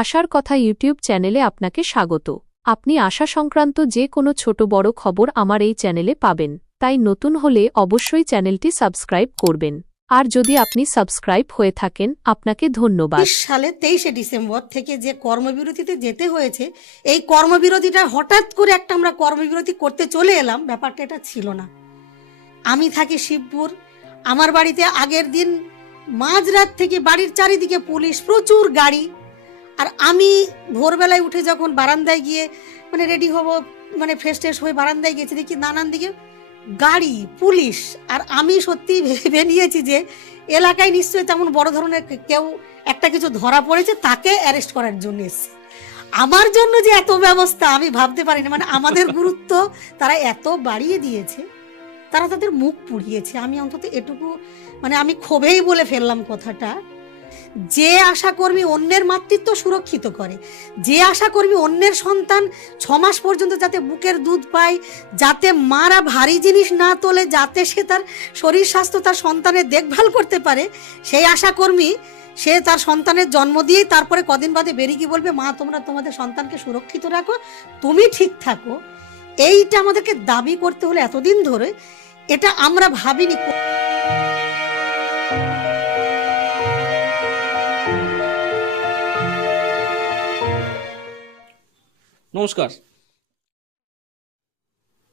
আশার কথা ইউটিউব চ্যানেলে আপনাকে স্বাগত। আপনি আশা সংক্রান্ত যে কোনো ছোট বড় খবর আমার এই চ্যানেলে পাবেন, তাই নতুন হলে অবশ্যই চ্যানেলটি সাবস্ক্রাইব করবেন। আর যদি আপনি সাবস্ক্রাইব হয়ে থাকেন, আপনাকে ধন্যবাদ। সালে 23শে ডিসেম্বর থেকে যে কর্মবিরতিতে যেতে হয়েছে, এই কর্মবিরতিটা হঠাৎ করে একটা আমরা কর্মবিরতি করতে চলে এলাম, ব্যাপারটা এটা ছিল না। আমি থাকি শিবপুর। আমার বাড়িতে আগের দিন মাঝরাত থেকে বাড়ির চারিদিকে পুলিশ, প্রচুর গাড়ি। আর আমি ভোরবেলায় উঠে যখন বারান্দায় গিয়ে রেডি হব, ফ্রেশ ট্রেশ হয়ে বারান্দায় গেছি, দেখি নানান দিকে গাড়ি, পুলিশ। আর আমি সত্যি ভেবে নিয়েছি যে এলাকায় নিশ্চয়ই তেমন বড় ধরনের কেউ একটা কিছু ধরা পড়েছে, তাকে অ্যারেস্ট করার জন্য এসেছে। আমার জন্য যে এত ব্যবস্থা আমি ভাবতে পারিনি। আমাদের গুরুত্ব তারা এত বাড়িয়ে দিয়েছে, তারা তাদের মুখ পুড়িয়েছে। আমি অন্তত এটুকু আমি ক্ষোভেই বলে ফেললাম কথাটা। যে আশাকর্মী অন্যের মাতৃত্ব সুরক্ষিত করে, যে আশাকর্মী অন্যের সন্তান 6 মাস পর্যন্ত যাতে বুকের দুধ পায়, যাতে মারা ভারী জিনিস না তোলে, যাতে সে তার শরীর স্বাস্থ্য তার সন্তানের দেখভাল করতে পারে, সেই আশাকর্মী সে তার সন্তানের জন্ম দিয়েই তারপরে কদিন বাদে বেরিয়ে গিয়ে বলবে, মা তোমরা তোমাদের সন্তানকে সুরক্ষিত রাখো, তুমি ঠিক থাকো। এইটা আমাদেরকে দাবি করতে হলে এতদিন ধরে, এটা আমরা ভাবিনি। নমস্কার।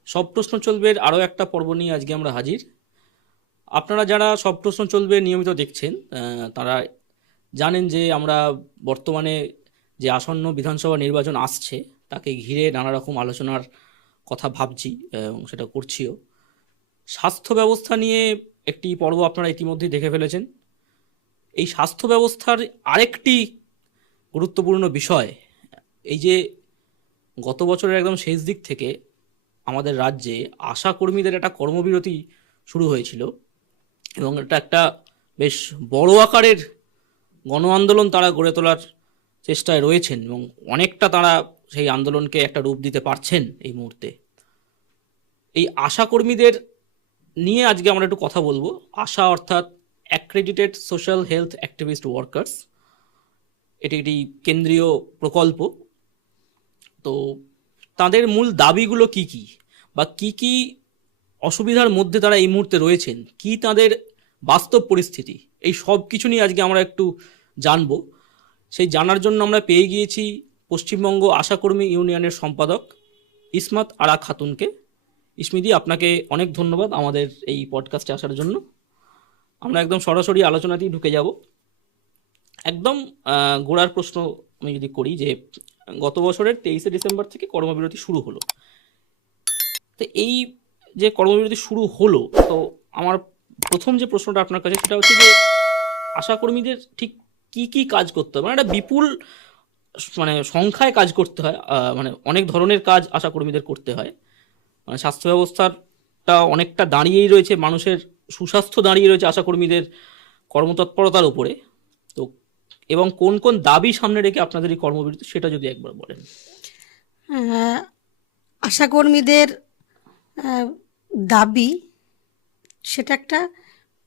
সব প্রশ্ন চলবে আরও একটা পর্ব নিয়ে আজকে আমরা হাজির। আপনারা যারা সব প্রশ্ন চলবে নিয়মিত দেখছেন, তারা জানেন যে আমরা বর্তমানে যে আসন্ন বিধানসভা নির্বাচন আসছে তাকে ঘিরে নানা রকম আলোচনার কথা ভাবছি এবং সেটা করছিও। স্বাস্থ্য ব্যবস্থা নিয়ে একটি পর্ব আপনারা ইতিমধ্যেই দেখে ফেলেছেন। এই স্বাস্থ্য ব্যবস্থার আরেকটি গুরুত্বপূর্ণ বিষয়, এই যে গত বছরের একদম শেষ দিক থেকে আমাদের রাজ্যে আশা কর্মীদের একটা কর্মবিরতি শুরু হয়েছিল এবং এটা একটা বেশ বড় আকারের গণ আন্দোলন তারা গড়ে তোলার চেষ্টায় রয়েছেন এবং অনেকটা তারা সেই আন্দোলনকে একটা রূপ দিতে পারছেন এই মুহূর্তে। এই আশা কর্মীদের নিয়ে আজকে আমরা একটু কথা বলবো। আশা অর্থাৎ accredited social health activist workers, এটি একটি কেন্দ্রীয় প্রকল্প। তো তাদের মূল দাবিগুলো কি কি, বা কি কি অসুবিধার মধ্যে তারা এই মুহূর্তে রয়েছেন, কি তাদের বাস্তব পরিস্থিতি, এই সব কিছু নিয়ে আজকে আমরা একটু জানবো। সেই জানার জন্য আমরা পেয়ে গিয়েছি পশ্চিমবঙ্গ আশাকর্মী ইউনিয়নের সম্পাদক ইসমাত আরা খাতুনকে। ইসমিদি, আপনাকে অনেক ধন্যবাদ আমাদের এই পডকাস্টে আসার জন্য। আমরা একদম সরাসরি আলোচনাতেই ঢুকে যাব। একদম গোড়ার প্রশ্ন আমি যদি করি, যে গত বছরের 23শে ডিসেম্বর থেকে কর্মবিরতি শুরু হলো, তো এই যে কর্মবিরতি শুরু হলো, তো আমার প্রথম যে প্রশ্নটা আপনার কাছে সেটা হচ্ছে যে আশাকর্মীদের ঠিক কি কি কাজ করতে হয়? একটা বিপুল সংখ্যায় কাজ করতে হয়, অনেক ধরনের কাজ আশাকর্মীদের করতে হয়। স্বাস্থ্য ব্যবস্থাটা অনেকটা দাঁড়িয়েই রয়েছে, মানুষের সুস্বাস্থ্য দাঁড়িয়ে রয়েছে আশাকর্মীদের কর্মতৎপরতার উপরে। তো এবং কোন কোন দাবি সামনে রেখে আপনাদের এই কর্মবিরতি, সেটা যদি একবার বলেন। আশাকর্মীদের দাবি সেটা একটা,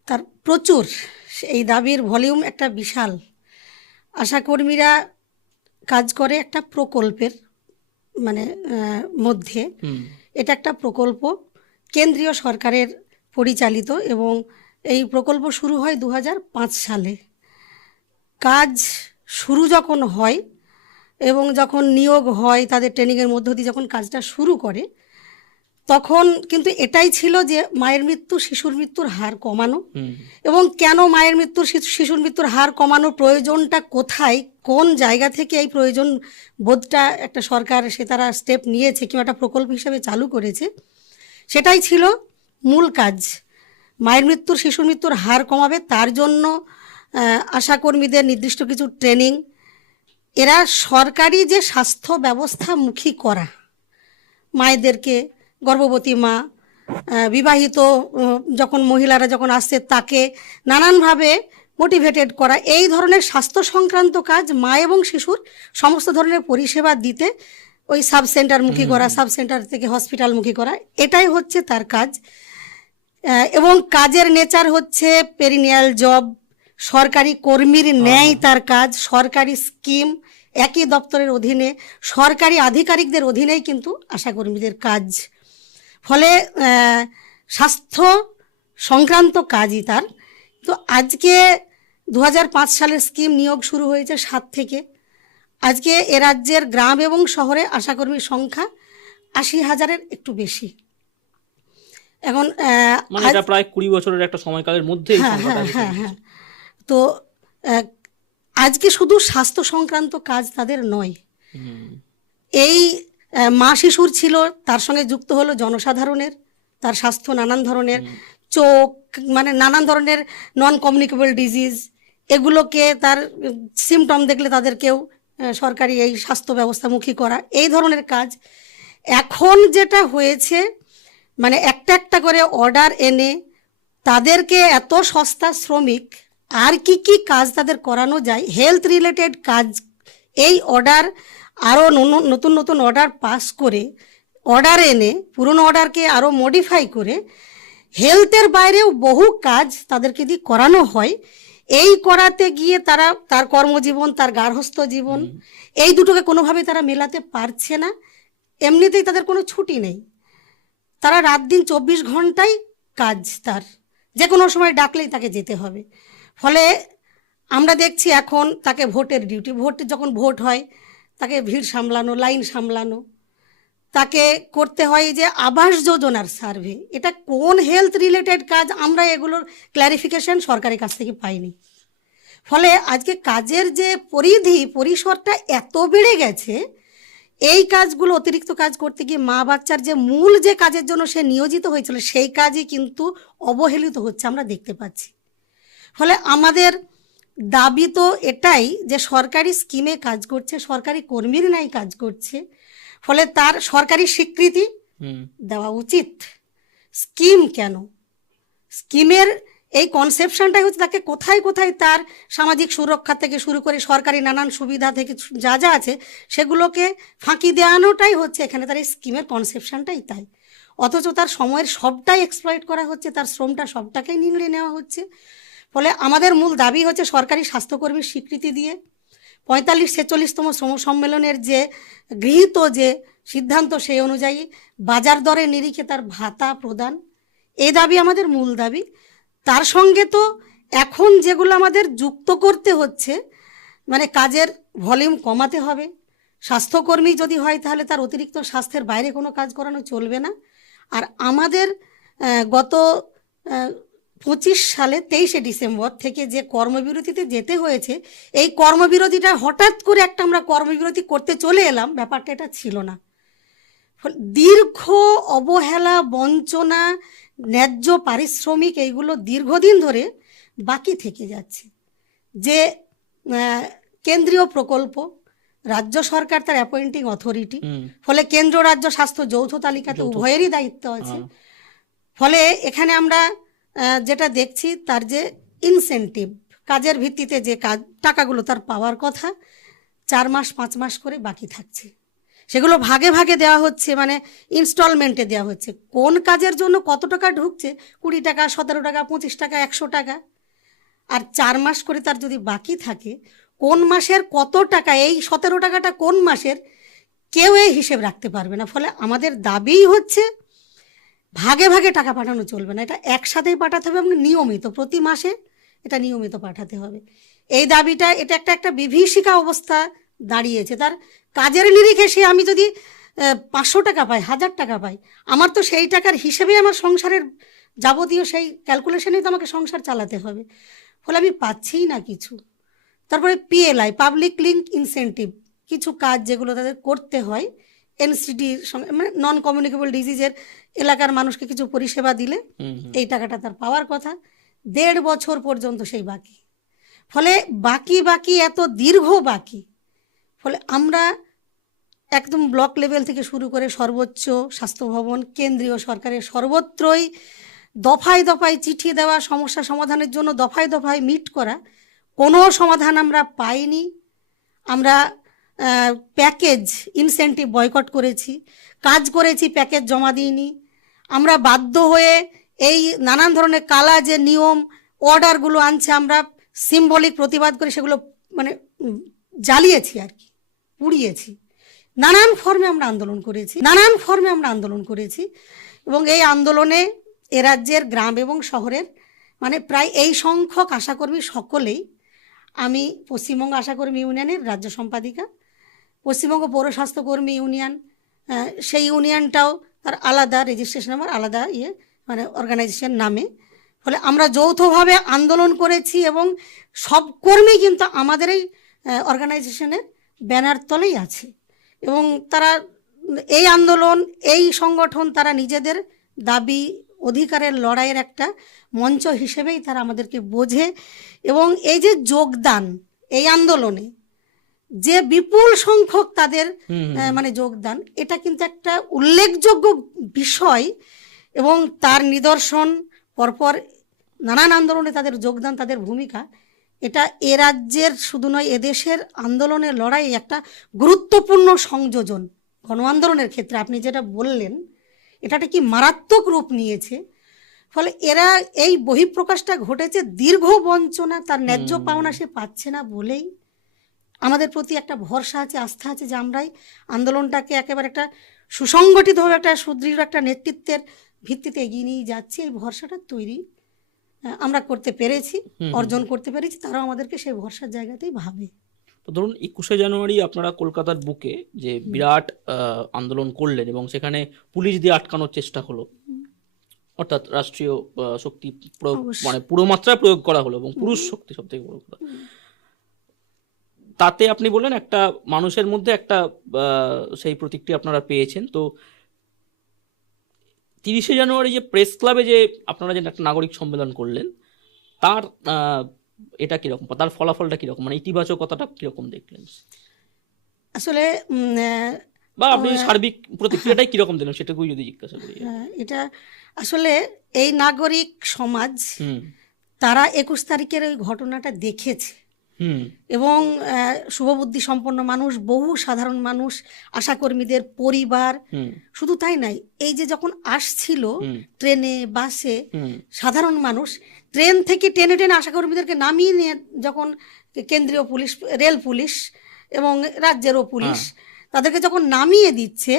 তার প্রচুর, এই দাবির ভলিউম একটা বিশাল। আশাকর্মীরা কাজ করে একটা প্রকল্পের মধ্যে। এটা একটা প্রকল্প কেন্দ্রীয় সরকারের পরিচালিত এবং এই প্রকল্প শুরু হয় 2005 সালে। কাজ শুরু যখন হয় এবং যখন নিয়োগ হয়, তাদের ট্রেনিংয়ের মধ্য দিয়ে যখন কাজটা শুরু করে, তখন কিন্তু এটাই ছিল যে মায়ের মৃত্যু, শিশুর মৃত্যুর হার কমানো। এবং কেন মায়ের মৃত্যু, শিশুর মৃত্যুর হার কমানোর প্রয়োজনটা কোথায়, কোন জায়গা থেকে এই প্রয়োজন বোধটা একটা সরকার তারা স্টেপ নিয়েছে কিংবা একটা প্রকল্প হিসেবে চালু করেছে, সেটাই ছিল মূল কাজ। মায়ের মৃত্যুর, শিশুর মৃত্যুর হার কমাবে, তার জন্য আশাকর্মীদের নির্দিষ্ট কিছু ট্রেনিং, এরা সরকারি যে স্বাস্থ্য ব্যবস্থামুখী করা, মায়েদেরকে, গর্ভবতী মা, বিবাহিত যখন মহিলারা যখন আসছে তাকে নানানভাবে মোটিভেটেড করা, এই ধরনের স্বাস্থ্য সংক্রান্ত কাজ মা এবং শিশুর সমস্ত ধরনের পরিষেবা দিতে ওই সাব সেন্টারমুখী করা, সাব সেন্টার থেকে হসপিটালমুখী করা, এটাই হচ্ছে তার কাজ। এবং কাজের নেচার হচ্ছে পেরিনিয়াল জব, সরকারি কর্মীর ন্যায় তার কাজ, সরকারি স্কিম একই দপ্তরের অধীনে সরকারি আধিকারিকদের অধীনেই কিন্তু আশাকর্মীদের কাজ। ফলে স্বাস্থ্য সংক্রান্ত কাজই তার। তো আজকে 2005 সালের স্কিম নিয়োগ শুরু হয়েছে 7 থেকে। আজকে এ রাজ্যের গ্রাম এবং শহরে আশাকর্মীর সংখ্যা 80,000-এর একটু বেশি। এখন মানে এটা প্রায় 20 বছরের একটা সময়কালের মধ্যে এই সংখ্যাটা বেশি হয়েছে। তো আজকে শুধু স্বাস্থ্য সংক্রান্ত কাজ তাদের নয়, এই মা শিশুর ছিল, তার সঙ্গে যুক্ত হলো জনসাধারণের, তার স্বাস্থ্য নানান ধরনের, চোখ মানে নানান ধরনের নন কমিউনিকেবল ডিজিজ, এগুলোকে তার সিমটম দেখলে তাদেরকেও সরকারি এই স্বাস্থ্য ব্যবস্থামুখী করা, এই ধরনের কাজ। এখন যেটা হয়েছে মানে একটা একটা করে অর্ডার এনে তাদেরকে এত সস্তা শ্রমিক আর কি কি কাজ তাদের করানো যায়, হেলথ রিলেটেড কাজ, এই অর্ডার আরও নতুন নতুন অর্ডার পাস করে, অর্ডার এনে পুরনো অর্ডারকে আরও মডিফাই করে হেলথের বাইরেও বহু কাজ তাদেরকে দিয়ে করানো হয়। এই করাতে গিয়ে তারা তার কর্মজীবন, তার গার্হস্থ্য জীবন, এই দুটোকে কোনোভাবেই তারা মেলাতে পারছে না। এমনিতেই তাদের কোনো ছুটি নেই, তারা রাত দিন 24 ঘন্টাই কাজ, তার যে কোনো সময় ডাকলেই তাকে যেতে হবে। ফলে আমরা দেখছি এখন তাকে ভোটের ডিউটি, যখন ভোট হয় তাকে ভিড় সামলানো, লাইন সামলানো, তাকে করতে হয় যে আবাস যোজনার সার্ভে। এটা কোন হেলথ রিলেটেড কাজ, আমরা এগুলোর ক্ল্যারিফিকেশন সরকারের কাছ থেকে পাইনি। ফলে আজকে কাজের যে পরিসরটা এত বেড়ে গেছে, এই কাজগুলো অতিরিক্ত কাজ করতে গিয়ে মা বাচ্চার যে মূল যে কাজের জন্য সে নিয়োজিত হয়েছিল সেই কাজই কিন্তু অবহেলিত হচ্ছে, আমরা দেখতে পাচ্ছি। ফলে আমাদের দাবি তো এটাই যে সরকারি স্কিমে কাজ করছে, সরকারি কর্মীর নাই কাজ করছে, ফলে তার সরকারি স্বীকৃতি দেওয়া উচিত। স্কিম কেন, স্কিমের এই কনসেপশনটাই হচ্ছে তাকে কোথায় কোথায় তার সামাজিক সুরক্ষা থেকে শুরু করে সরকারি নানান সুবিধা থেকে যা যা আছে সেগুলোকে ফাঁকি দেওয়ানোটাই হচ্ছে এখানে তার এই স্কিমের কনসেপশনটাই তাই। অথচ তার সময়ের সবটাই এক্সপ্লয়েট করা হচ্ছে, তার শ্রমটা সবটাকেই নিংড়ে নেওয়া হচ্ছে। ফলে আমাদের মূল দাবি হচ্ছে সরকারি স্বাস্থ্যকর্মীর স্বীকৃতি দিয়ে 45-46তম শ্রম সম্মেলনের যে গৃহীত যে সিদ্ধান্ত সেই অনুযায়ী বাজার দরের নিরিখে তার ভাতা প্রদান, এই দাবি আমাদের মূল দাবি। তার সঙ্গে তো এখন যেগুলো আমাদের যুক্ত করতে হচ্ছে, মানে কাজের ভলিউম কমাতে হবে। স্বাস্থ্যকর্মী যদি হয় তাহলে তার অতিরিক্ত স্বাস্থ্যের বাইরে কোনো কাজ করানো চলবে না। আর আমাদের গত 25 সালে 23শে ডিসেম্বর থেকে যে কর্মবিরতিতে যেতে হয়েছে, এই কর্মবিরতিটা হঠাৎ করে একটা আমরা কর্মবিরতি করতে চলে এলাম, ব্যাপারটা এটা ছিল না। দীর্ঘ অবহেলা, বঞ্চনা, ন্যায্য পারিশ্রমিক এইগুলো দীর্ঘদিন ধরে বাকি থেকে যাচ্ছে। যে কেন্দ্রীয় প্রকল্প, রাজ্য সরকার তার অ্যাপয়েন্টিং অথরিটি, ফলে কেন্দ্র রাজ্য স্বাস্থ্য যৌথ তালিকাতে উভয়েরই দায়িত্ব আছে। ফলে এখানে আমরা যেটা দেখছি তার যে ইনসেন্টিভ, কাজের ভিত্তিতে যে কাজ টাকাগুলো তার পাওয়ার কথা 4 মাস 5 মাস করে বাকি থাকছে, সেগুলো ভাগে ভাগে দেওয়া হচ্ছে, মানে ইনস্টলমেন্টে দেওয়া হচ্ছে। কোন কাজের জন্য কত টাকা ঢুকছে, 20 টাকা, 17 টাকা, 25 টাকা, 100 টাকা, আর 4 মাস করে তার যদি বাকি থাকে, কোন মাসের কত টাকা, এই 17 টাকাটা কোন মাসের, কেউ এই হিসেব রাখতে পারবে না। ফলে আমাদের দাবিই হচ্ছে ভাগে ভাগে টাকা পাঠানো চলবে না, এটা একসাথেই পাঠাতে হবে এবং নিয়মিত, প্রতি মাসে এটা নিয়মিত পাঠাতে হবে। এই দাবিটা, এটা একটা বিভীষিকা অবস্থা দাঁড়িয়েছে। তার কাজের নিরিখে সে আমি যদি 500 টাকা পাই, 1000 টাকা পাই, আমার তো সেই টাকার হিসেবে আমার সংসারের যাবতীয় সেই ক্যালকুলেশনেই তো আমাকে সংসার চালাতে হবে। ফলে আমি পাচ্ছিই না কিছু। তারপরে পিএলআই, পাবলিক লিঙ্ক ইনসেন্টিভ, কিছু কাজ যেগুলো তাদের করতে হয় এনসিডির সঙ্গে, মানে নন কমিউনিকেবল ডিজিজের এলাকার মানুষকে কিছু পরিষেবা দিলে এই টাকাটা তার পাওয়ার কথা, 1.5 বছর পর্যন্ত সেই বাকি। ফলে বাকি এত দীর্ঘ বাকি, ফলে আমরা একদম ব্লক লেভেল থেকে শুরু করে সর্বোচ্চ স্বাস্থ্য ভবন, কেন্দ্রীয় সরকারের সর্বত্রই দফায় দফায় চিঠি দেওয়া, সমস্যা সমাধানের জন্য দফায় দফায় মিট করা, কোনো সমাধান আমরা পাইনি। আমরা প্যাকেজ ইনসেন্টিভ বয়কট করেছি, কাজ করেছি, প্যাকেজ জমা দিইনি। আমরা বাধ্য হয়ে এই নানান ধরনের কালা যে নিয়ম অর্ডারগুলো আনছে, আমরা সিম্বলিক প্রতিবাদ করে সেগুলো মানে জ্বালিয়েছি আর কি। পুড়িয়েছি, নানান ফর্মে আমরা আন্দোলন করেছি এবং এই আন্দোলনে এ রাজ্যের গ্রাম এবং শহরের মানে প্রায় এই সংখ্যক আশাকর্মী সকলেই, আমি পশ্চিমবঙ্গ আশাকর্মী ইউনিয়নের রাজ্য সম্পাদিকা, পশ্চিমবঙ্গ পৌরস্বাস্থ্যকর্মী ইউনিয়ন, সেই ইউনিয়নটাও তার আলাদা রেজিস্ট্রেশন নাম্বার, আলাদা মানে অর্গানাইজেশন নামে। ফলে আমরা যৌথভাবে আন্দোলন করেছি এবং সব কর্মী কিন্তু আমাদের এই অর্গানাইজেশনের ব্যানার তলেই আছে এবং তারা এই আন্দোলন, এই সংগঠন তারা নিজেদের দাবি অধিকারের লড়াইয়ের একটা মঞ্চ হিসেবেই তারা আমাদেরকে বোঝে এবং এই যে যোগদান এই আন্দোলনে যে বিপুল সংখ্যক তাদের মানে যোগদান, এটা কিন্তু একটা উল্লেখযোগ্য বিষয় এবং তার নিদর্শন পরপর নানান আন্দোলনে তাদের যোগদান, তাদের ভূমিকা, এটা এ রাজ্যের শুধু নয় এদেশের আন্দোলনের লড়াই একটা গুরুত্বপূর্ণ সংযোজন। গণ আন্দোলনের ক্ষেত্রে আপনি যেটা বললেন এটা কি মারাত্মক রূপ নিয়েছে। ফলে এরা এই বহিঃপ্রকাশটা ঘটেছে দীর্ঘ বঞ্চনা, তার ন্যায্য পাওনা সে পাচ্ছে না বলেই আমাদের প্রতি একটা ভরসা আছে, আস্থা আছে যে আমরাই আন্দোলনটাকে একেবারে একটা সুসংগঠিতভাবে একটা সুদৃঢ় একটা নেতৃত্বের ভিত্তিতে এগিয়ে নিয়ে যাচ্ছি। এই ভরসাটা তৈরি আমরা করতে পেরেছি, অর্জন করতে পেরেছি, তারাও আমাদেরকে সেই ভরসার জায়গাতেই ভাবে। তো ধরুন 21শে জানুয়ারি আপনারা কলকাতার বুকে যে বিরাট আন্দোলন করলেন এবং সেখানে পুলিশ দিয়ে আটকানোর চেষ্টা হলো, অর্থাৎ রাষ্ট্রীয় শক্তি প্রয়োগ মানে পুরো মাত্রায় প্রয়োগ করা হলো এবং পুরুষ শক্তি সব থেকে বড় কথা। তাতে আপনি বললেন একটা মানুষের মধ্যে একটা সেই প্রতিক্রিয়া আপনারা পেয়েছেন। তো 30শে জানুয়ারি যে প্রেস ক্লাবে যে আপনারা যে একটা নাগরিক সম্মেলন করলেন, তার এটা কিরকম, তার ফলাফলটা কিরকম, মানে ইতিবাচকতাটা কিরকম দেখলেন, আসলে বা আপনি সার্বিক প্রতিক্রিয়াটাই কিরকম দিলেন সেটুকুই যদি জিজ্ঞাসা করি। এটা আসলে এই নাগরিক সমাজ তারা 21 তারিখের ওই ঘটনাটা দেখেছে এবং শুভবুদ্ধি সম্পন্ন মানুষ, বহু সাধারণ মানুষ, আশাকর্মীদের পরিবার, শুধু তাই নাই, এই যে যখন আসছিল ট্রেনে বাসে সাধারণ মানুষ, ট্রেন থেকে টেনে টেনে আশাকর্মীদেরকে নামিয়ে নিয়ে যখন কেন্দ্রীয় পুলিশ, রেল পুলিশ এবং রাজ্যেরও পুলিশ তাদেরকে যখন নামিয়ে দিচ্ছে,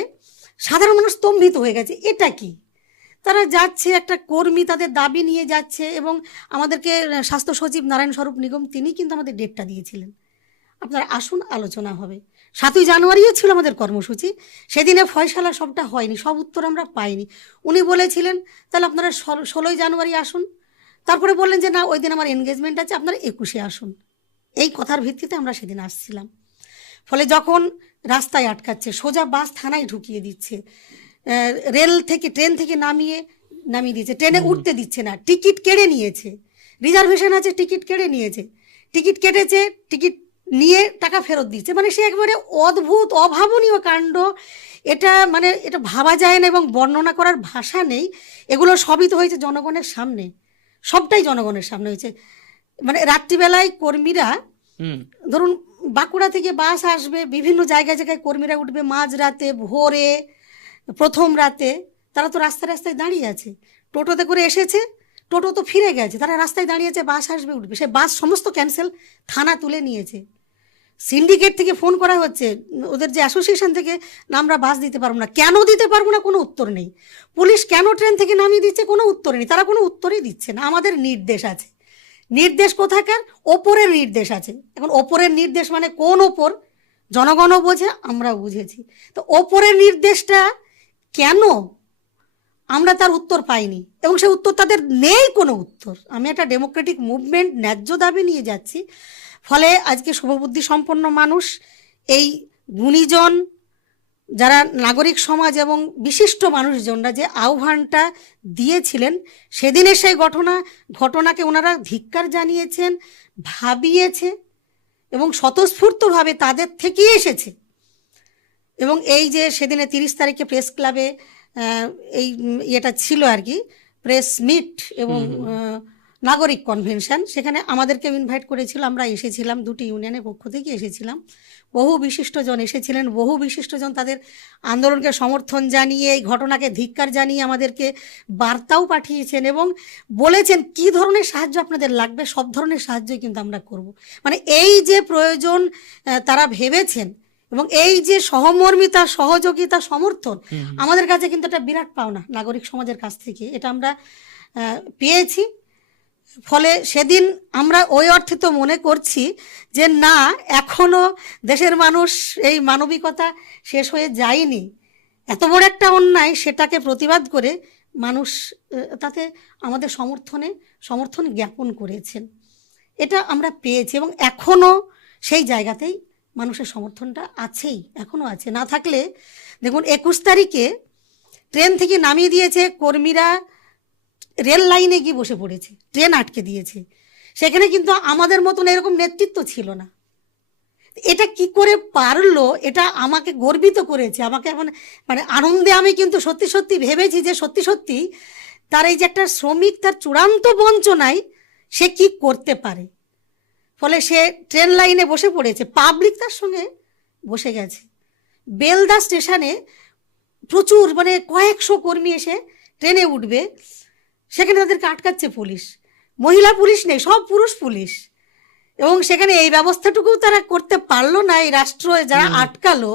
সাধারণ মানুষ স্তম্ভিত হয়ে গেছে। এটা কি, তারা যাচ্ছে, একটা কর্মী তাদের দাবি নিয়ে যাচ্ছে এবং আমাদেরকে স্বাস্থ্য সচিব নারায়ণ স্বরূপ নিগম তিনি কিন্তু আমাদের ডেটটা দিয়েছিলেন, আপনারা আসুন আলোচনা হবে। 7ই জানুয়ারিও ছিল আমাদের কর্মসূচি, সেদিনে ফয়সালা সবটা হয়নি, সব উত্তর আমরা পাইনি। উনি বলেছিলেন তাহলে আপনারা 16ই জানুয়ারি আসুন, তারপরে বললেন যে না ওই দিন আমার এনগেজমেন্ট আছে, আপনারা 21শে আসুন। এই কথার ভিত্তিতে আমরা সেদিন আসছিলাম। ফলে যখন রাস্তায় আটকাচ্ছে, সোজা বাস থানায় ঢুকিয়ে দিচ্ছে, রেল থেকে ট্রেন থেকে নামিয়ে দিয়েছে, ট্রেনে উঠতে দিচ্ছে না, টিকিট কেড়ে নিয়েছে, রিজার্ভেশন আছে টিকিট কেড়ে নিয়েছে, টিকিট কেটেছে, টিকিট নিয়ে টাকা ফেরত দিচ্ছে। মানে সে একবারে অদ্ভুত অভাবনীয় কাণ্ড। এটা মানে এটা ভাবা যায় না এবং বর্ণনা করার ভাষা নেই। এগুলো সবই তো হয়েছে জনগণের সামনে, সবটাই জনগণের সামনে হয়েছে। মানে রাত্রিবেলায় কর্মীরা, ধরুন বাঁকুড়া থেকে বাস আসবে, বিভিন্ন জায়গায় জায়গায় কর্মীরা উঠবে, মাঝরাতে, ভোরে, প্রথম রাতে, তারা তো রাস্তায় রাস্তায় দাঁড়িয়ে আছে। টোটোতে করে এসেছে, টোটো তো ফিরে গেছে, তারা রাস্তায় দাঁড়িয়ে আছে, বাস আসবে উঠবে, সে বাস সমস্ত ক্যান্সেল, থানা তুলে নিয়েছে। সিন্ডিকেট থেকে ফোন করা হচ্ছে, ওদের যে অ্যাসোসিয়েশন থেকে, না আমরা বাস দিতে পারবো না। কেন দিতে পারবো না কোনো উত্তর নেই। পুলিশ কেন ট্রেন থেকে নামিয়ে দিচ্ছে কোনো উত্তর নেই, তারা কোনো উত্তরই দিচ্ছে না। আমাদের নির্দেশ আছে, নির্দেশ কোথাকার, ওপরের নির্দেশ আছে। এখন ওপরের নির্দেশ মানে কোন ওপর, জনগণও বোঝে, আমরাও বুঝেছি। তো ওপরের নির্দেশটা কেন আমরা তার উত্তর পাইনি এবং সে উত্তর তাদের নেই, কোনো উত্তর। আমি একটা ডেমোক্রেটিক মুভমেন্ট, ন্যায্য দাবি নিয়ে যাচ্ছি। ফলে আজকে শুভবুদ্ধি সম্পন্ন মানুষ, এই গুণীজন যারা নাগরিক সমাজ এবং বিশিষ্ট মানুষজনরা যে আহ্বানটা দিয়েছিলেন, সেদিনের সেই ঘটনাকে ওনারা ধিক্কার জানিয়েছেন, ভাবিয়েছে এবং স্বতঃস্ফূর্তভাবে তাদের থেকেই এসেছে। এবং এই যে সেদিনে 30 তারিখে প্রেস ক্লাবে এই ইয়েটা ছিল আর কি, প্রেস মিট এবং নাগরিক কনভেনশন, সেখানে আমাদেরকে ইনভাইট করেছিল, আমরা এসেছিলাম, 2টি ইউনিয়নের পক্ষ থেকে এসেছিলাম। বহু বিশিষ্টজন এসেছিলেন, বহু বিশিষ্টজন তাদের আন্দোলনকে সমর্থন জানিয়ে, এই ঘটনাকে ধিক্কার জানিয়ে আমাদেরকে বার্তাও পাঠিয়েছেন এবং বলেছেন কি ধরনের সাহায্য আপনাদের লাগবে, সব ধরনের সাহায্যই কিন্তু আমরা করব। মানে এই যে প্রয়োজন তারা ভেবেছেন, এবং এই যে সহমর্মিতা, সহযোগিতা, সমর্থন হুম, আমাদের কাছে কিন্তু একটা বিরাট পাওনা নাগরিক সমাজের কাছ থেকে, এটা আমরা পেয়েছি। ফলে সেদিন আমরা ওই অর্থে তো মনে করছি যে না, এখনো দেশের মানুষ এই মানবিকতা শেষ হয়ে যায়নি। এত বড় একটা অন্যায়, সেটাকে প্রতিবাদ করে মানুষ তাতে আমাদের সমর্থন জ্ঞাপন করেছেন। এটা আমরা পেয়েছি এবং এখনো সেই জায়গাতেই মানুষের সমর্থনটা আছেই, এখনো আছে। না থাকলে দেখুন 21 তারিখে ট্রেন থেকে নামিয়ে দিয়েছে, কর্মীরা রেল লাইনে গিয়ে বসে পড়েছে, ট্রেন আটকে দিয়েছে। সেখানে কিন্তু আমাদের মতন এরকম নেতৃত্ব ছিল না। এটা কি করে পারলো, এটা আমাকে গর্বিত করেছে। আমাকে মানে আনন্দে আমি কিন্তু সত্যি সত্যি ভেবেছি যে সত্যি সত্যি তার এই যে একটা শ্রমিক, তার চূড়ান্ত বঞ্চনায় সে কি করতে পারে। ফলে সে ট্রেন লাইনে বসে পড়েছে, পাবলিক তার সঙ্গে বসে গেছে। বেলদা স্টেশনে প্রচুর মানে কয়েকশো কর্মী এসে ট্রেনে উঠবে, সেখানে তাদেরকে আটকাচ্ছে পুলিশ। মহিলা পুলিশ নেই, সব পুরুষ পুলিশ। এবং সেখানে এই ব্যবস্থাটুকুও তারা করতে পারলো না, এই রাষ্ট্র যারা আটকালো।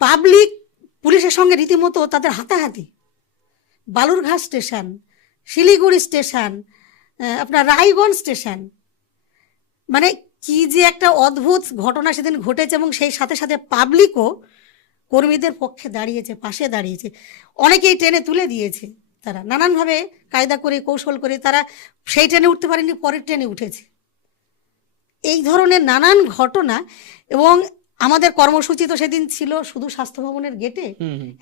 পাবলিক পুলিশের সঙ্গে রীতিমতো তাদের হাতাহাতি। বালুরঘাট স্টেশন, শিলিগুড়ি স্টেশন, আপনার রায়গঞ্জ স্টেশন, মানে কি যে একটা অদ্ভুত ঘটনা সেদিন ঘটেছে। এবং সেই সাথে সাথে পাবলিকও কর্মীদের পক্ষে দাঁড়িয়েছে, পাশে দাঁড়িয়েছে। অনেকেই ট্রেনে তুলে দিয়েছে, তারা নানানভাবে কায়দা করে, কৌশল করে তারা সেই ট্রেনে উঠতে পারেনি, পরের ট্রেনে উঠেছে। এই ধরনের নানান ঘটনা। এবং আমাদের কর্মসূচি তো সেদিন ছিল শুধু স্বাস্থ্য ভবনের গেটে,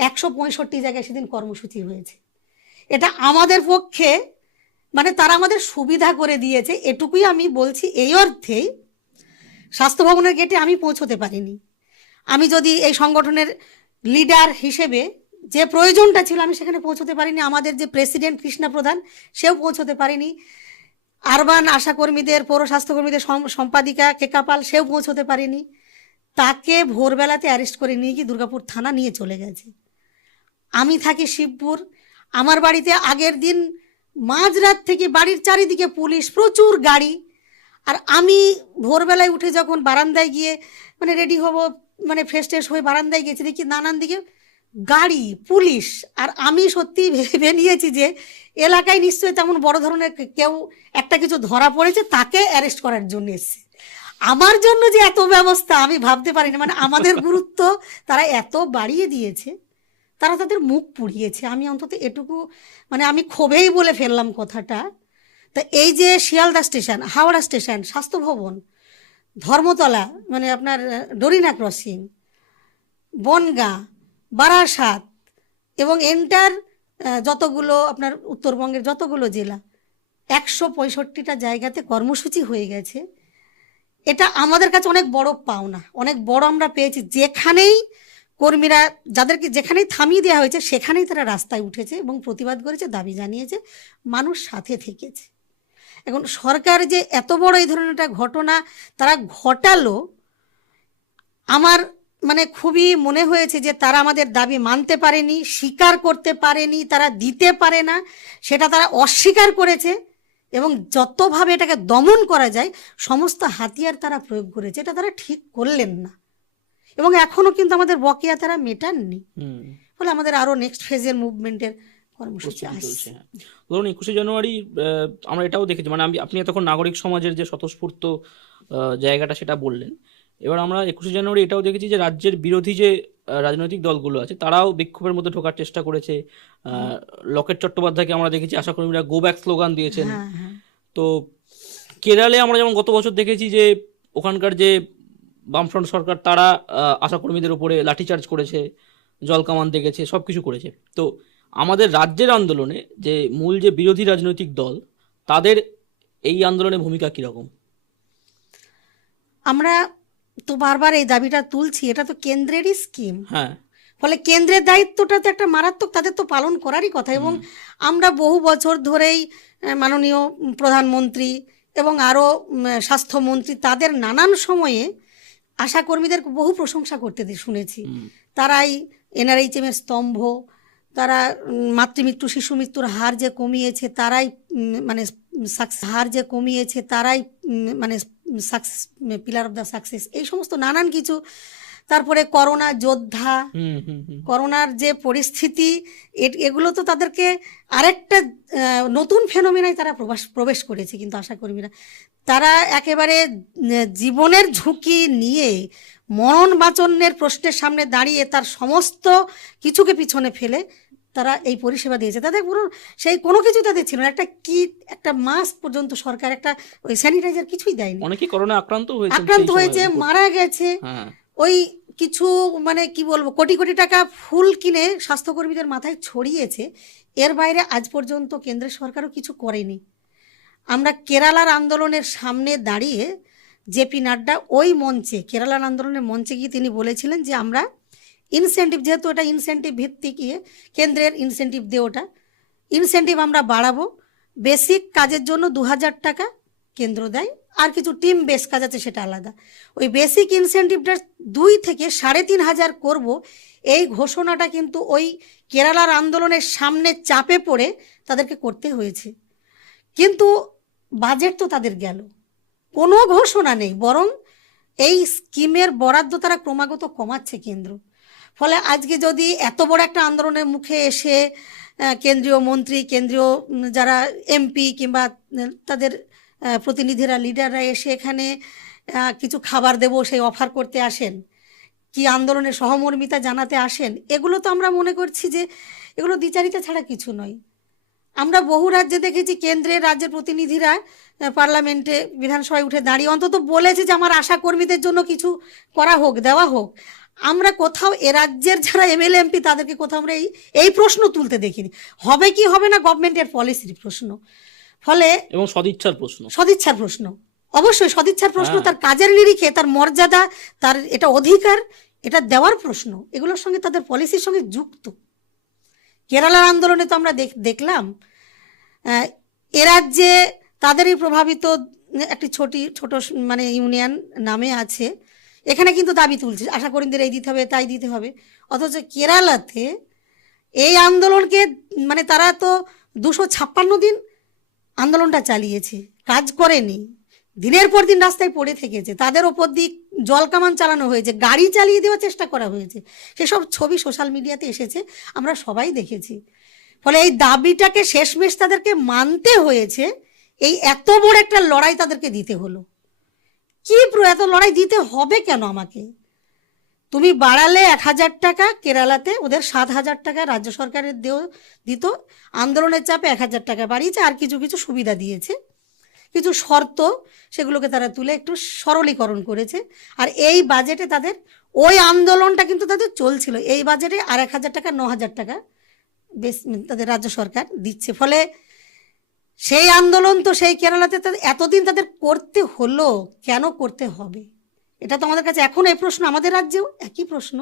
165 জায়গায় সেদিন কর্মসূচি হয়েছে। এটা আমাদের পক্ষে মানে তারা আমাদের সুবিধা করে দিয়েছে, এটুকুই আমি বলছি। এই অর্থেই স্বাস্থ্য ভবনের গেটে আমি পৌঁছতে পারিনি। আমি যদি এই সংগঠনের লিডার হিসেবে যে প্রয়োজনটা ছিল আমি সেখানে পৌঁছতে পারিনি। আমাদের যে প্রেসিডেন্ট কৃষ্ণা প্রধান, সেও পৌঁছতে পারেনি। আরবান আশাকর্মীদের, পৌর স্বাস্থ্যকর্মীদের সম্পাদিকা কেকা পাল, সেও পৌঁছতে পারেনি। তাকে ভোরবেলাতে অ্যারেস্ট করে নিয়ে গিয়ে দুর্গাপুর থানা নিয়ে চলে গেছে। আমি থাকি শিবপুর, আমার বাড়িতে আগের দিন মাঝরাত থেকে বাড়ির চারিদিকে পুলিশ, প্রচুর গাড়ি। আর আমি ভোরবেলায় উঠে যখন বারান্দায় গিয়ে মানে রেডি হব, মানে ফ্রেশ ট্রেশ হয়ে বারান্দায় গেছি, দেখি নানান দিকে গাড়ি, পুলিশ। আর আমি সত্যি ভেবে নিয়েছি যে এলাকায় নিশ্চয়ই তেমন বড় ধরনের কেউ একটা কিছু ধরা পড়েছে, তাকে অ্যারেস্ট করার জন্য এসছে। আমার জন্য যে এত ব্যবস্থা আমি ভাবতে পারিনি। মানে আমাদের গুরুত্ব তারা এত বাড়িয়ে দিয়েছে, তারা তাদের মুখ পুড়িয়েছে। আমি অন্তত এটুকু মানে আমি ক্ষোভেই বলে ফেললাম কথাটা। তা এই যে শিয়ালদা স্টেশন, হাওড়া স্টেশন, স্বাস্থ্য ভবন, ধর্মতলা, মানে আপনার ডরিনা ক্রসিং, বনগাঁ, বারাসাত এবং এন্টার যতগুলো আপনার উত্তরবঙ্গের যতগুলো জেলা, 165টা জায়গাতে কর্মসূচি হয়ে গেছে। এটা আমাদের কাছে অনেক বড় পাওনা, অনেক বড় আমরা পেয়েছি। যেখানেই কর্মীরা, যাদেরকে যেখানেই থামিয়ে দেওয়া হয়েছে, সেখানেই তারা রাস্তায় উঠেছে এবং প্রতিবাদ করেছে, দাবি জানিয়েছে, মানুষ সাথে থেকেছে। এখন সরকার যে এত বড় এই ধরনের একটা ঘটনা তারা ঘটালো, আমার মানে খুবই মনে হয়েছে যে তারা আমাদের দাবি মানতে পারেনি, স্বীকার করতে পারেনি, তারা দিতে পারে না, সেটা তারা অস্বীকার করেছে। এবং যতভাবে এটাকে দমন করা যায় সমস্ত হাতিয়ার তারা প্রয়োগ করেছে, এটা তারা ঠিক করলেন না। এবং এখনো কিন্তু আমাদের বকেয়া তারা মেটাননি। ফলে আমাদের আরো নেক্সট ফেজের মুভমেন্টের কর্মসূচি আসছে। ধরুন 21শে জানুয়ারি আমরা এটাও দেখেছি, মানে আপনি এতক্ষণ নাগরিক সমাজের যে স্বতঃস্ফূর্ত জায়গাটা সেটা বললেন। এবার আমরা 21শে জানুয়ারি এটাও দেখেছি যে রাজ্যের বিরোধী যে রাজনৈতিক দলগুলো আছে তারাও বিক্ষোভের মধ্যে ঢোকার চেষ্টা করেছে। লকেট চট্টোপাধ্যায়কে আমরা দেখেছি আশাকর্মীরা গো ব্যাক স্লোগান দিয়েছেন। তো কেরালে আমরা যেমন গত বছর দেখেছি যে ওখানকার যে বামফ্রন্ট সরকার তারা আশাকর্মীদের উপরে লাঠিচার্জ করেছে, জলকামান দেখেছে, সব কিছু করেছে। তো আমাদের রাজ্যের আন্দোলনে যে মূল যে বিরোধী রাজনৈতিক দল, তাদের এই আন্দোলনে ভূমিকা কিরকম? আমরা তো বারবার এই দাবিটা তুলছি, এটা তো কেন্দ্রেরই স্কিম। হ্যাঁ, ফলে কেন্দ্রের দায়িত্বটা তো একটা মারাত্মক, তাদের তো পালন করারই কথা। এবং আমরা বহু বছর ধরেই মাননীয় প্রধানমন্ত্রী এবং আরও স্বাস্থ্যমন্ত্রী তাদের নানান সময়ে আশাকর্মীদের বহু প্রশংসা করতে শুনেছি। তারাই NRHM এর স্তম্ভ, তারা মাতৃমৃত্যু, শিশু মৃত্যুর হার যে কমিয়েছে, তারাই মানে success pillar of the success, এই সমস্ত নানান কিছু তারপরে করোনা যোদ্ধা, হুম হুম হুম করোনার যে পরিস্থিতি, এগুলো তো তাদেরকে আরেকটা নতুন ফেনোমেনায় তারা প্রবেশ করেছে। কিন্তু আশাকর্মীরা তারা একেবারে জীবনের ঝুঁকি নিয়ে মরণ বাঁচনের প্রশ্নের সামনে দাঁড়িয়ে তার সমস্ত কিছুকে পিছনে ফেলে তারা এই পরিষেবা দিয়েছে। তাদের পুরো সেই কোনো কিছু তাদের ছিল না, একটা কিট, একটা মাস্ক পর্যন্ত সরকার, একটা ওই স্যানিটাইজার কিছুই দেয়নি। অনেকে করোনা আক্রান্ত হয়েছে, মারা গেছে। হ্যাঁ ওই কিছু মানে কি বলবো, কোটি কোটি টাকা ফুল কিনে স্বাস্থ্যকর্মীদের মাথায় ছড়িয়েছে। এর বাইরে আজ পর্যন্ত কেন্দ্রের সরকারও কিছু করেনি। আমরা কেরালার আন্দোলনের সামনে দাঁড়িয়ে জেপি নাড্ডা ওই মঞ্চে, কেরালার আন্দোলনের মঞ্চে গিয়ে তিনি বলেছিলেন যে আমরা ইনসেন্টিভ, যেহেতু এটা ইনসেন্টিভ ভিত্তিক কেন্দ্রের ইনসেন্টিভ দিয়ে, ওটা ইনসেন্টিভ আমরা বাড়াবো। বেসিক কাজের জন্য 2000 টাকা কেন্দ্র দেয়, আর কিছু টিম বেস কাজ আছে সেটা আলাদা। ওই বেসিক ইনসেন্টিভটা 2 থেকে 3500 করব, এই ঘোষণাটা কিন্তু ওই কেরালার আন্দোলনের সামনে চাপে পড়ে তাদেরকে করতে হয়েছে। কিন্তু বাজেট তো তাদের গেল, কোনো ঘোষণা নেই, বরং এই স্কিমের বরাদ্দ তারা ক্রমাগত কমাচ্ছে কেন্দ্র। ফলে আজকে যদি এত বড় একটা আন্দোলনের মুখে এসে কেন্দ্রীয় মন্ত্রী, কেন্দ্রীয় যারা এমপি কিংবা তাদের প্রতিনিধিরা, লিডাররা এসে এখানে কিছু খাবার দেবো সেই অফার করতে আসেন, কি আন্দোলনের সহমর্মিতা জানাতে আসেন, এগুলো তো আমরা মনে করছি যে এগুলো দ্বিচারিতা ছাড়া কিছু নয়। আমরা বহু রাজ্যে দেখেছি কেন্দ্রের রাজ্যের প্রতিনিধিরা পার্লামেন্টে, বিধানসভায় উঠে দাঁড়িয়ে অন্তত বলেছে যে আমার আশা কর্মীদের জন্য কিছু করা হোক, দেওয়া হোক। আমরা কোথাও এ রাজ্যের যারা এমএলএ এমপি তাদেরকে কোথাও আমরা এই প্রশ্ন তুলতে দেখিনি। হবে কি হবে না গভর্নমেন্টের পলিসির প্রশ্ন, ফলে এবং সদিচ্ছার প্রশ্ন, অবশ্যই সদিচ্ছার প্রশ্ন, তার কাজের নিরিখে তার মর্যাদা, তার এটা অধিকার, এটা দেওয়ার প্রশ্ন, এগুলোর সঙ্গে তাদের পলিসির সঙ্গে যুক্ত। কেরালার আন্দোলনে তো আমরা দেখলাম এ রাজ্যে তাদেরই প্রভাবিত একটি ছোট মানে ইউনিয়ন নামে আছে, এখানে কিন্তু দাবি তুলছে আশাকর্মীদের এই দিতে হবে, তাই দিতে হবে। অথচ কেরালাতে এই আন্দোলনকে মানে তারা তো 256 দিন আন্দোলনটা চালিয়েছে, কাজ করেনি, দিনের পর দিন রাস্তায় পড়ে থেকেছে, তাদের ওপর দিয়ে জলকামান চালানো হয়েছে, গাড়ি চালিয়ে দেওয়ার চেষ্টা করা হয়েছে, সেসব ছবি সোশ্যাল মিডিয়াতে এসেছে, আমরা সবাই দেখেছি। ফলে এই দাবিটাকে শেষমেশ তাদেরকে মানতে হয়েছে, এই এত বড় একটা লড়াই তাদেরকে দিতে হলো। কি এত লড়াই দিতে হবে কেন আমাকে? তুমি বাড়ালে 1000 টাকা, কেরালাতে ওদের 7000 টাকা রাজ্য সরকারের দিত, আন্দোলনের চাপে 1000 টাকা বাড়িয়েছে, আর কিছু কিছু সুবিধা দিয়েছে, কিছু শর্ত, সেগুলোকে তারা তুলে একটু সরলীকরণ করেছে। আর এই বাজেটে তাদের ওই আন্দোলনটা কিন্তু তাদের চলছিল, এই বাজেটে আর 1000 টাকা 9000 টাকা বেশ তাদের রাজ্য সরকার দিচ্ছে। ফলে সেই আন্দোলন তো সেই কেরালাতে এতদিন তাদের করতে হলো, কেন করতে হবে? এটা তো আমাদের কাছে এখন এই প্রশ্ন, আমাদের রাজ্যেও একই প্রশ্ন।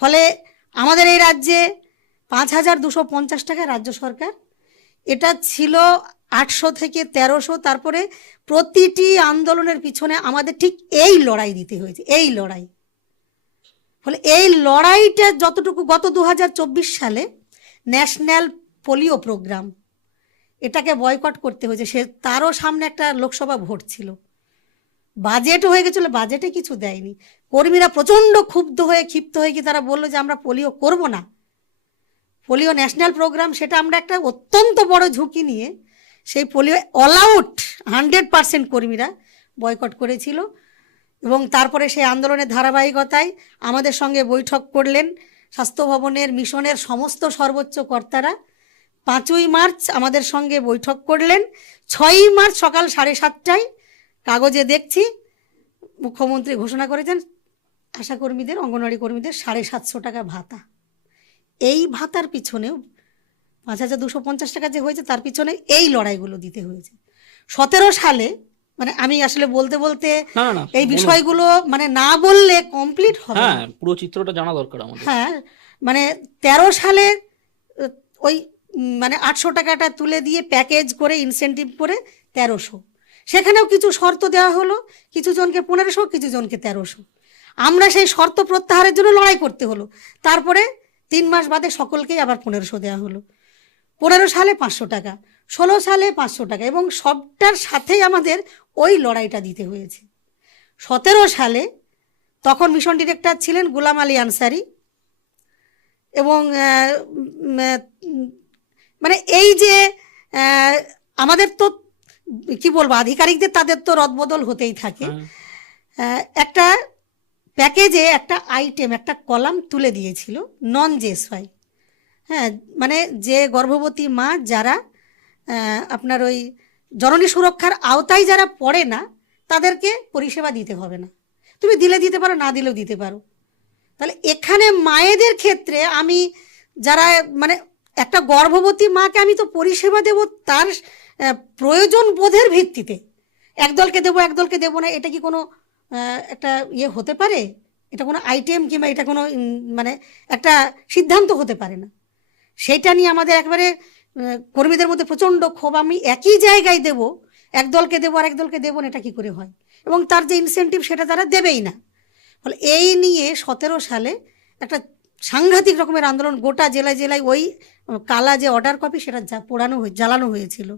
ফলে আমাদের এই রাজ্যে 5250 টাকা রাজ্য সরকার, এটা ছিল 800 থেকে 1300। তারপরে প্রতিটি আন্দোলনের পিছনে আমাদের ঠিক এই লড়াই দিতে হয়েছে, এই লড়াই। ফলে এই লড়াইটা যতটুকু গত 2024 সালে ন্যাশনাল পোলিও প্রোগ্রাম, এটাকে বয়কট করতে হয়েছে, তারও সামনে একটা লোকসভা ভোট ছিল, বাজেট হয়ে গেছিল, বাজেটে কিছু দেয়নি। কর্মীরা প্রচণ্ড ক্ষিপ্ত হয়ে কি তারা বললো যে আমরা পোলিও করব না, পোলিও ন্যাশনাল প্রোগ্রাম, সেটা আমরা একটা অত্যন্ত বড় ঝুঁকি নিয়ে সেই পোলিও অল আউট 100% কর্মীরা বয়কট করেছিল। এবং তারপরে সেই আন্দোলনের ধারাবাহিকতায় আমাদের সঙ্গে বৈঠক করলেন স্বাস্থ্য ভবনের মিশনের সমস্ত সর্বোচ্চ কর্তারা। 5ই মার্চ আমাদের সঙ্গে বৈঠক করলেন, 6ই মার্চ সকাল 7:30টায় কাগজে দেখছি মুখ্যমন্ত্রী ঘোষণা করেছেন আশাকর্মীদের, অঙ্গনওয়াড়ি কর্মীদের 750 টাকা ভাতা। এই ভাতার পিছনেও 5250 টাকা যে হয়েছে, তার পিছনে এই লড়াইগুলো দিতে হয়েছে। 17 সালে, মানে আমি আসলে বলতে বলতে এই বিষয়গুলো মানে না বললে কমপ্লিট হবে না, পুরো চিত্রটা জানা দরকার আমাদের। হ্যাঁ, মানে 13 সালে ওই মানে 800 টাকাটা তুলে দিয়ে প্যাকেজ করে ইনসেন্টিভ করে 1300, সেখানেও কিছু শর্ত দেওয়া হলো, কিছু জনকে 1500, কিছু জনকে 1300। আমরা সেই শর্ত প্রত্যাহারের জন্য লড়াই করতে হলো। তারপরে 3 মাস বাদে সকলকেই আবার 1500 দেওয়া হলো। 15 সালে 500 টাকা, 16 সালে 500 টাকা, এবং সবটার সাথেই আমাদের ওই লড়াইটা দিতে হয়েছে। 17 সালে তখন মিশন ডিরেক্টর ছিলেন গুলাম আলী আনসারি। এবং মানে এই যে আমাদের তো কি বলবো, আধিকারিকদের তাদের তো রদবদল হতেই থাকে। একটা প্যাকেজে একটা আইটেম, একটা কলাম তুলে দিয়েছিল নন জেএসওয়াই। হ্যাঁ, মানে যে গর্ভবতী মা যারা আপনার ওই জননী সুরক্ষার আওতায় যারা পড়ে না, তাদেরকে পরিষেবা দিতে হবে না। তুমি দিলে দিতে পারো, না দিলেও দিতে পারো। তাহলে এখানে মায়েদের ক্ষেত্রে আমি যারা মানে একটা গর্ভবতী মাকে আমি তো পরিষেবা দেব তার প্রয়োজন বোধের ভিত্তিতে। একদলকে দেবো একদলকে দেবো না, এটা কি কোনো একটা ইয়ে হতে পারে? এটা কোনো আইটেম কিংবা এটা কোনো মানে একটা সিদ্ধান্ত হতে পারে না। সেইটা নিয়ে আমাদের একবারে কর্মীদের মধ্যে প্রচণ্ড ক্ষোভ। আমি একই জায়গায় দেব, একদলকে দেবো আর একদলকে দেবো না, এটা কী করে হয়? এবং তার যে ইনসেন্টিভ সেটা তারা দেবেই না। ফলে এই নিয়ে 17 সালে একটা সাংঘাতিক রকমের আন্দোলন, গোটা জেলায় জেলায় ওই কালা যে অর্ডার কপি সেটা জ্বালানো হয়েছিল।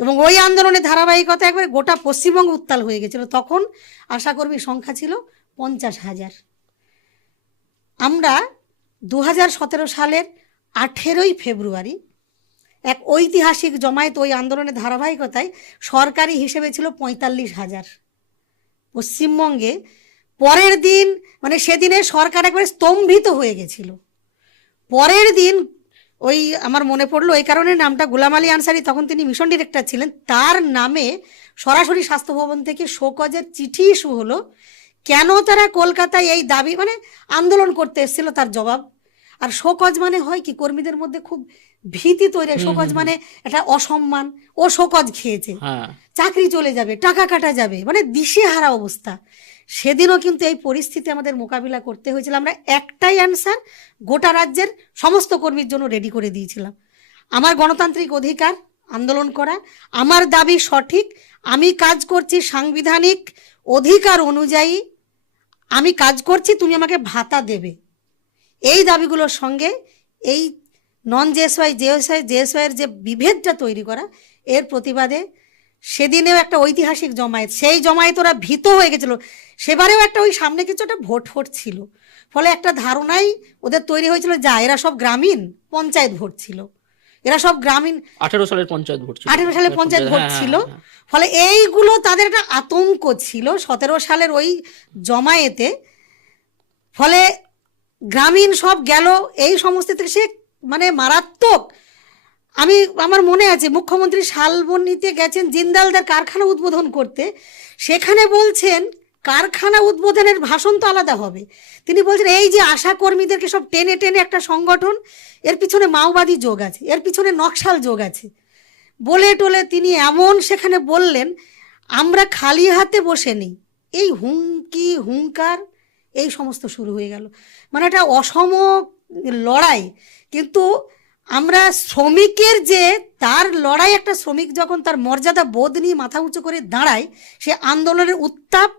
এবং ওই আন্দোলনের ধারাবাহিকতা একবারে গোটা পশ্চিমবঙ্গ উত্তাল হয়ে গেছিল। তখন আশাকর্মীর সংখ্যা ছিল 50,000। আমরা 2017 সালের 18ই ফেব্রুয়ারি এক ঐতিহাসিক জমায়েত, ওই আন্দোলনের ধারাবাহিকতায় সরকারি হিসেবে ছিল 45,000 পশ্চিমবঙ্গে। পরের দিন মানে সেদিনে সরকার একবারে স্তম্ভিত হয়ে গেছিল। পরের দিন ওই আমার মনে পড়লো এই কারণে নামটা, গুলাম আলী আনসারি তখন তিনি মিশন ডিরেক্টর ছিলেন, তার নামে সরাসরি স্বাস্থ্য ভবন থেকে শোকজের চিঠি ইস্যু হলো। কেন তারা কলকাতায় এই দাবি মানে আন্দোলন করতে এসেছিল তার জবাব। আর শোকজ মানে হয় কি, কর্মীদের মধ্যে খুব ভীতি তৈরি। শোকজ মানে একটা অসম্মান, ও শোকজ খেয়েছে, চাকরি চলে যাবে, টাকা কাটা যাবে, মানে দিশেহারা অবস্থা। সেদিনও কিন্তু এই পরিস্থিতি আমাদের মোকাবিলা করতে হয়েছিল। আমরা একটাই অ্যান্সার গোটা রাজ্যের সমস্ত কর্মীর জন্য রেডি করে দিয়েছিলাম। আমার গণতান্ত্রিক অধিকার আন্দোলন করা, আমার দাবি সঠিক, আমি কাজ করছি সাংবিধানিক অধিকার অনুযায়ী, আমি কাজ করছি, তুমি আমাকে ভাতা দেবে। এই দাবিগুলোর সঙ্গে এই নন জেএসওয়াই জেএসওয়াইয়ের যে বিভেদটা তৈরি করা, এর প্রতিবাদে সেদিনেও একটা ঐতিহাসিক জমায়েত, সেই জমায়েত ওরা ভীত হয়ে গেছিল। সেবারেও একটা ওই সামনে কিছু একটা ভোট ছিল, ফলে একটা ধারণাই ওদের তৈরি হয়েছিল যা এরা সব গ্রামীণ পঞ্চায়েত ভোট ছিল, এরা সব গ্রামীণ 18 সালের পঞ্চায়েত ভোট ছিল, 18 সালে পঞ্চায়েত ভোট ছিল। ফলে এইগুলো তাদের একটা আতঙ্ক ছিল 17 সালের ওই জমায়েতে। ফলে গ্রামীণ সব গেল এই সমস্ত থেকে সে মানে মারাত্মক। আমার মনে আছে মুখ্যমন্ত্রী শালবনীতে গেছেন জিন্দালদের কারখানা উদ্বোধন করতে, সেখানে বলছেন কারখানা উদ্বোধনের ভাষণ তো আলাদা হবে, তিনি বলছেন এই যে আশা কর্মীদেরকে সব টেনে টেনে একটা সংগঠন, এর পিছনে মাওবাদী যোগ আছে, এর পিছনে নকশাল যোগ আছে বলে টোলে তিনি এমন সেখানে বললেন আমরা খালি হাতে বসে নেই। এই হুমকি হুঙ্কার এই সমস্ত শুরু হয়ে গেল, মানে একটা অসম লড়াই। কিন্তু আমরা শ্রমিকের যে তার লড়াই, একটা শ্রমিক যখন তার মর্যাদা বোধ নিয়ে মাথা উঁচু করে দাঁড়ায়, সে আন্দোলনের উত্তাপ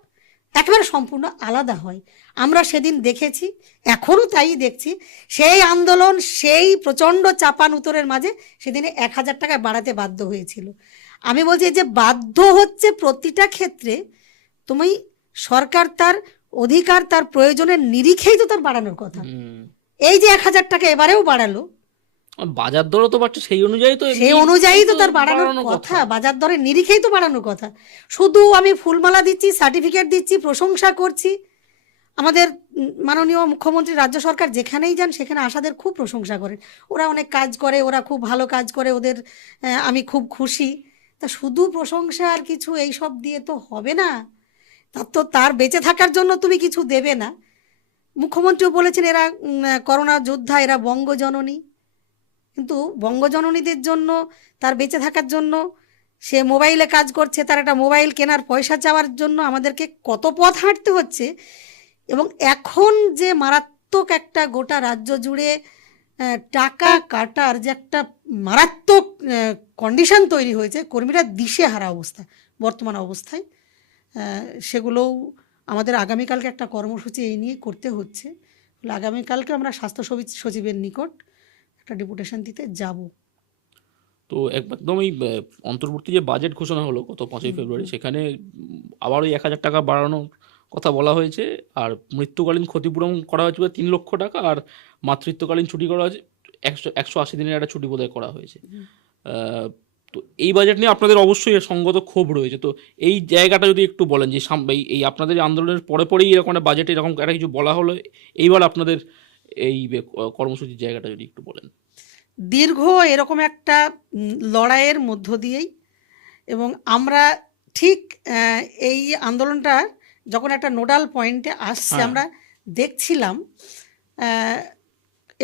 একেবারে সম্পূর্ণ আলাদা হয়। আমরা সেদিন দেখেছি, এখনও তাই দেখছি। সেই আন্দোলন সেই প্রচণ্ড চাপান উত্তরের মাঝে সেদিনে 1000 টাকায় বাড়াতে বাধ্য হয়েছিল। আমি বলছি যে বাধ্য হচ্ছে প্রতিটা ক্ষেত্রে, তুমি সরকার তার অধিকার তার প্রয়োজনের নিরিখেই তো তার বাড়ানোর কথা। এই যে 1000 টাকা এবারেও বাড়ালো, বাজার দরও তো বাড়ছে, সেই অনুযায়ী তো তার বাড়ানোর কথা, বাজার দরের নিরিখেই তো বাড়ানোর কথা। শুধু আমি ফুলমালা দিচ্ছি, সার্টিফিকেট দিচ্ছি, প্রশংসা করছি। আমাদের মাননীয় মুখ্যমন্ত্রী, রাজ্য সরকার যেখানেই যান সেখানে আশাদের খুব প্রশংসা করেন, ওরা অনেক কাজ করে, ওরা খুব ভালো কাজ করে, ওদের আমি খুব খুশি। তা শুধু প্রশংসা আর কিছু এইসব দিয়ে তো হবে না, তার বেঁচে থাকার জন্য তুমি কিছু দেবে না। মুখ্যমন্ত্রীও বলেছেন এরা করোনা যোদ্ধা, এরা বঙ্গজননী। কিন্তু বঙ্গজননীদের জন্য, তার বেঁচে থাকার জন্য সে মোবাইলে কাজ করছে, তার একটা মোবাইল কেনার পয়সা চাওয়ার জন্য আমাদেরকে কত পথ হাঁটতে হচ্ছে। এবং এখন যে মারাত্মক একটা গোটা রাজ্য জুড়ে টাকা কাটার যে একটা মারাত্মক কন্ডিশন তৈরি হয়েছে, কর্মীরা দিশেহারা অবস্থা বর্তমান অবস্থায়। সেগুলোও আমাদের আগামীকালকে একটা কর্মসূচি এই নিয়ে করতে হচ্ছে। আগামীকালকে আমরা স্বাস্থ্য সচিবের নিকট একটা ডেপুটেশন দিতে যাব। তো একদম এই অন্তর্বর্তী যে বাজেট ঘোষণা হলো গত 5ই ফেব্রুয়ারি, সেখানে আবার ওই 1000 টাকা বাড়ানোর কথা বলা হয়েছে, আর মৃত্যুকালীন ক্ষতিপূরণ করা হয়েছে 3 লক্ষ টাকা, আর মাতৃত্বকালীন ছুটি করা হয়েছে 180 দিনের একটা ছুটি বোধহয় করা হয়েছে। তো এই বাজেট নিয়ে আপনাদের অবশ্যই সঙ্গত ক্ষোভ রয়েছে। তো এই জায়গাটা যদি একটু বলেন যে এই আপনাদের আন্দোলনের পরে পরেই এরকম একটা বাজেটে এরকম একটা কিছু বলা হলো, এইবার আপনাদের এই কর্মসূচির জায়গাটা যদি একটু বলেন। দীর্ঘ এরকম একটা লড়াইয়ের মধ্য দিয়েই, এবং আমরা ঠিক এই আন্দোলনটা যখন একটা নোডাল পয়েন্টে আসছে, আমরা দেখছিলাম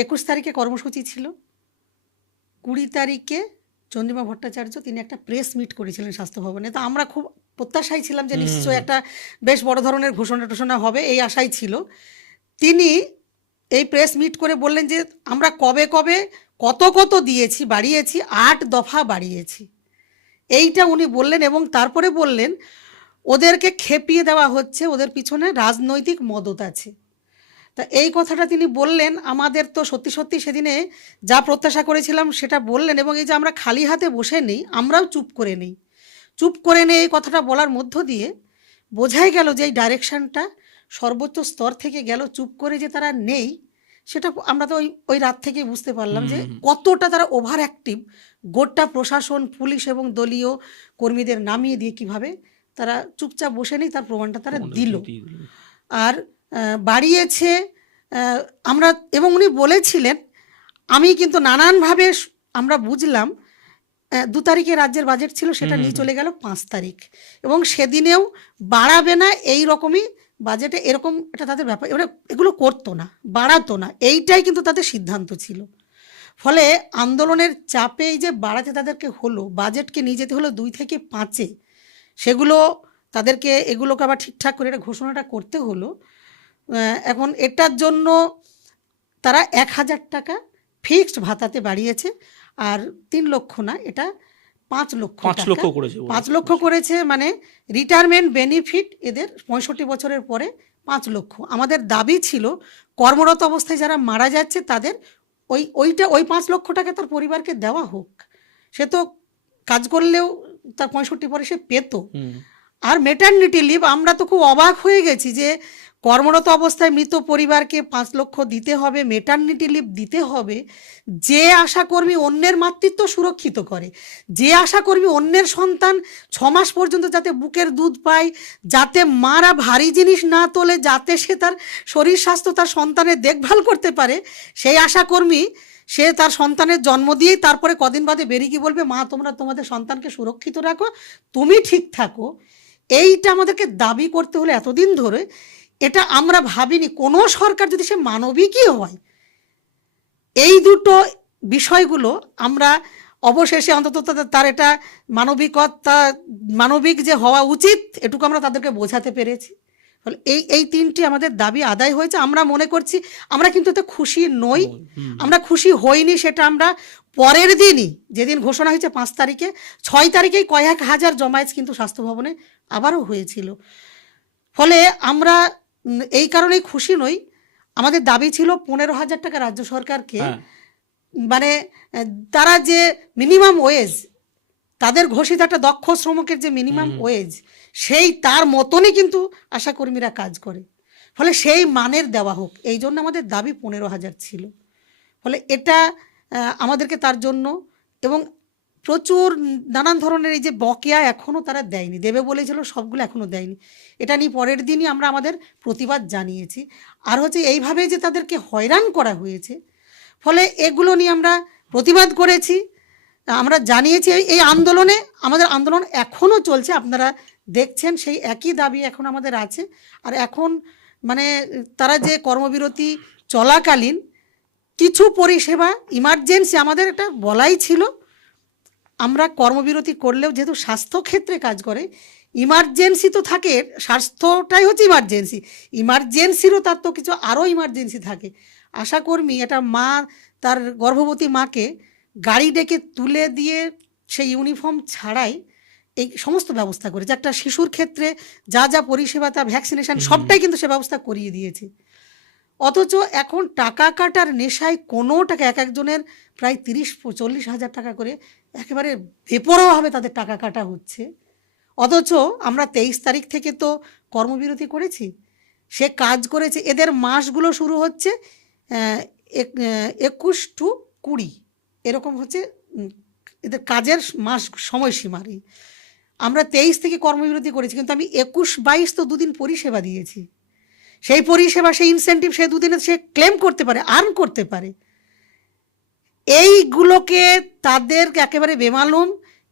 21 তারিখে কর্মসূচি ছিল, 20 তারিখে চন্দ্রিমা ভট্টাচার্য তিনি একটা প্রেস মিট করেছিলেন স্বাস্থ্য ভবনে। তো আমরা খুব প্রত্যাশাই ছিলাম যে নিশ্চয়ই একটা বেশ বড় ধরনের ঘোষণা হবে, এই আশাই ছিল। তিনি এই প্রেস মিট করে বললেন যে আমরা কবে কত দিয়েছি, বাড়িয়েছি, 8 দফা বাড়িয়েছি, এইটা উনি বললেন। এবং তারপরে বললেন ওদেরকে খেপিয়ে দেওয়া হচ্ছে, ওদের পিছনে রাজনৈতিক মদত আছে। তা এই কথাটা তিনি বললেন, আমাদের তো সত্যি সেদিনে যা প্রত্যাশা করেছিলাম সেটা বললেন। এবং এই যে আমরা খালি হাতে বসে নেই, আমরাও চুপ করে নেই এই কথাটা বলার মধ্য দিয়ে বোঝাই গেল যে এই ডাইরেকশনটা সর্বোচ্চ স্তর থেকে গেল। চুপ করে যে তারা নেই, সেটা আমরা তো ওই রাত থেকে বুঝতে পারলাম যে কতটা তারা ওভার অ্যাক্টিভ। গোটা প্রশাসন, পুলিশ এবং দলীয় কর্মীদের নামিয়ে দিয়ে কিভাবে তারা চুপচাপ বসে নেই, তার প্রমাণটা তারা দিল। আর বাড়িয়েছে আমরা, এবং উনি বলেছিলেন, আমি কিন্তু নানানভাবে আমরা বুঝলাম 2 তারিখে রাজ্যের বাজেট ছিল, সেটা নিয়ে চলে গেল 5 তারিখ, এবং সেদিনেও বাড়াবে না, এই রকমই বাজেটে এরকম এটা তাদের ব্যাপার, এগুলো করতো না, বাড়াতো না, এইটাই কিন্তু তাদের সিদ্ধান্ত ছিল। ফলে আন্দোলনের চাপে এই যে বাড়াতে তাদেরকে হলো, বাজেটকে নিয়ে যেতে হলো 2 থেকে 5-এ, সেগুলো তাদেরকে এগুলোকে আবার ঠিকঠাক করে এটা ঘোষণাটা করতে হলো। এখন এটার জন্য তারা 1000 টাকা ফিক্সড ভাতাতে বাড়িয়েছে, আর 3 লক্ষ না, এটা 5 লক্ষ টাকা, 5 লক্ষ করেছে। মানে রিটায়ারমেন্ট বেনিফিট এদের 65 বছরের পরে 5 লক্ষ। আমাদের দাবি ছিল কর্মরত অবস্থায় যারা মারা যাচ্ছে তাদের ওই 5 লক্ষ টাকা তার পরিবারকে দেওয়া হোক। সে তো কাজ করলেও তার 65 পরে সে পেত। আর মেটারনিটি লিভ, আমরা তো খুব অবাক হয়ে গেছি যে কর্মরত অবস্থায় মৃত পরিবারকে 5 লক্ষ দিতে হবে, মেটারনিটি লিভ দিতে হবে। যে আশাকর্মী অন্যের মাতৃত্ব সুরক্ষিত করে, যে আশাকর্মী অন্যের সন্তান 6 মাস পর্যন্ত যাতে বুকের দুধ পায়, যাতে মারা ভারী জিনিস না তোলে, যাতে সে তার শরীর স্বাস্থ্য তার সন্তানের দেখভাল করতে পারে, সেই আশাকর্মী সে তার সন্তানের জন্ম দিয়েই তারপরে কদিন বাদে বেরিয়ে গিয়ে বলবে, মা তোমরা তোমাদের সন্তানকে সুরক্ষিত রাখো, তুমি ঠিক থাকো। এইটা আমাদেরকে দাবি করতে হলে এতদিন ধরে, এটা আমরা ভাবিনি কোনো সরকার যদি সে মানবিকই হয়। এই দুটো বিষয়গুলো আমরা অবশেষে অন্তত তার এটা মানবিক যে হওয়া উচিত, এটুকু আমরা তাদেরকে বোঝাতে পেরেছি। ফলে এই 3টি আমাদের দাবি আদায় হয়েছে। আমরা মনে করছি আমরা কিন্তু এতে খুশি নই, আমরা খুশি হইনি। সেটা আমরা পরের দিনই, যেদিন ঘোষণা হয়েছে 5 তারিখে, 6 তারিখেই কয়েক হাজার জমায়েত কিন্তু স্বাস্থ্য ভবনে আবারও হয়েছিল। ফলে আমরা এই কারণেই খুশি নই। আমাদের দাবি ছিল 15,000 টাকা রাজ্য সরকারকে, মানে তারা যে মিনিমাম ওয়েজ, তাদের ঘোষিত একটা দক্ষ শ্রমিকের যে মিনিমাম ওয়েজ, সেই তার মতনই কিন্তু আশাকর্মীরা কাজ করে। ফলে সেই মানের দেওয়া হোক, এই জন্য আমাদের দাবি 15,000 ছিল। ফলে এটা আমাদেরকে তার জন্য, এবং প্রচুর নানান ধরনের এই যে বকেয়া এখনও তারা দেয়নি, দেবে বলেছিল, সবগুলো এখনও দেয়নি। এটা নিয়ে পরের দিনই আমরা আমাদের প্রতিবাদ জানিয়েছি। আর হচ্ছে এইভাবে যে তাদেরকে হয়রান করা হয়েছে, ফলে এগুলো নিয়ে আমরা প্রতিবাদ করেছি, আমরা জানিয়েছি। এই আন্দোলনে, আমাদের আন্দোলন এখনও চলছে, আপনারা দেখছেন, সেই একই দাবি এখন আমাদের আছে। আর এখন মানে তারা যে কর্মবিরতি চলাকালীন কিছু পরিষেবা ইমার্জেন্সি, আমাদের এটা বলাই ছিল, আমরা কর্মবিরতি করলেও যেহেতু স্বাস্থ্যক্ষেত্রে কাজ করে, ইমার্জেন্সি তো থাকে, স্বাস্থ্যটাই হচ্ছে ইমার্জেন্সিরও তার তো কিছু আরও ইমার্জেন্সি থাকে। আশাকর্মী, এটা মা তার গর্ভবতী মাকে গাড়ি ডেকে তুলে দিয়ে সেই ইউনিফর্ম ছাড়াই এই সমস্ত ব্যবস্থা করেছে। একটা শিশুর ক্ষেত্রে যা যা পরিষেবা, তা ভ্যাকসিনেশন, সবটাই কিন্তু সে ব্যবস্থা করিয়ে দিয়েছে। অথচ এখন টাকা কাটার নেশায় কোনো টাকা, এক একজনের প্রায় 30-40 হাজার টাকা করে একেবারে বেপরোয়াভাবে তাদের টাকা কাটা হচ্ছে। অথচ আমরা 23 তারিখ থেকে তো কর্মবিরতি করেছি? সে কাজ করেছে। এদের মাসগুলো শুরু হচ্ছে 21 টু 20, এরকম হচ্ছে এদের কাজের মাস সময়সীমারই। আমরা 23 থেকে কর্মবিরতি করেছি, কিন্তু আমি 21-22 তো দুদিন পরিষেবা দিয়েছি। সেই পরিষেবা, সেই ইনসেন্টিভ সে দুদিনে সে ক্লেম করতে পারে, আর্ন করতে পারে। এইগুলোকে তাদের একেবারে বেমালুম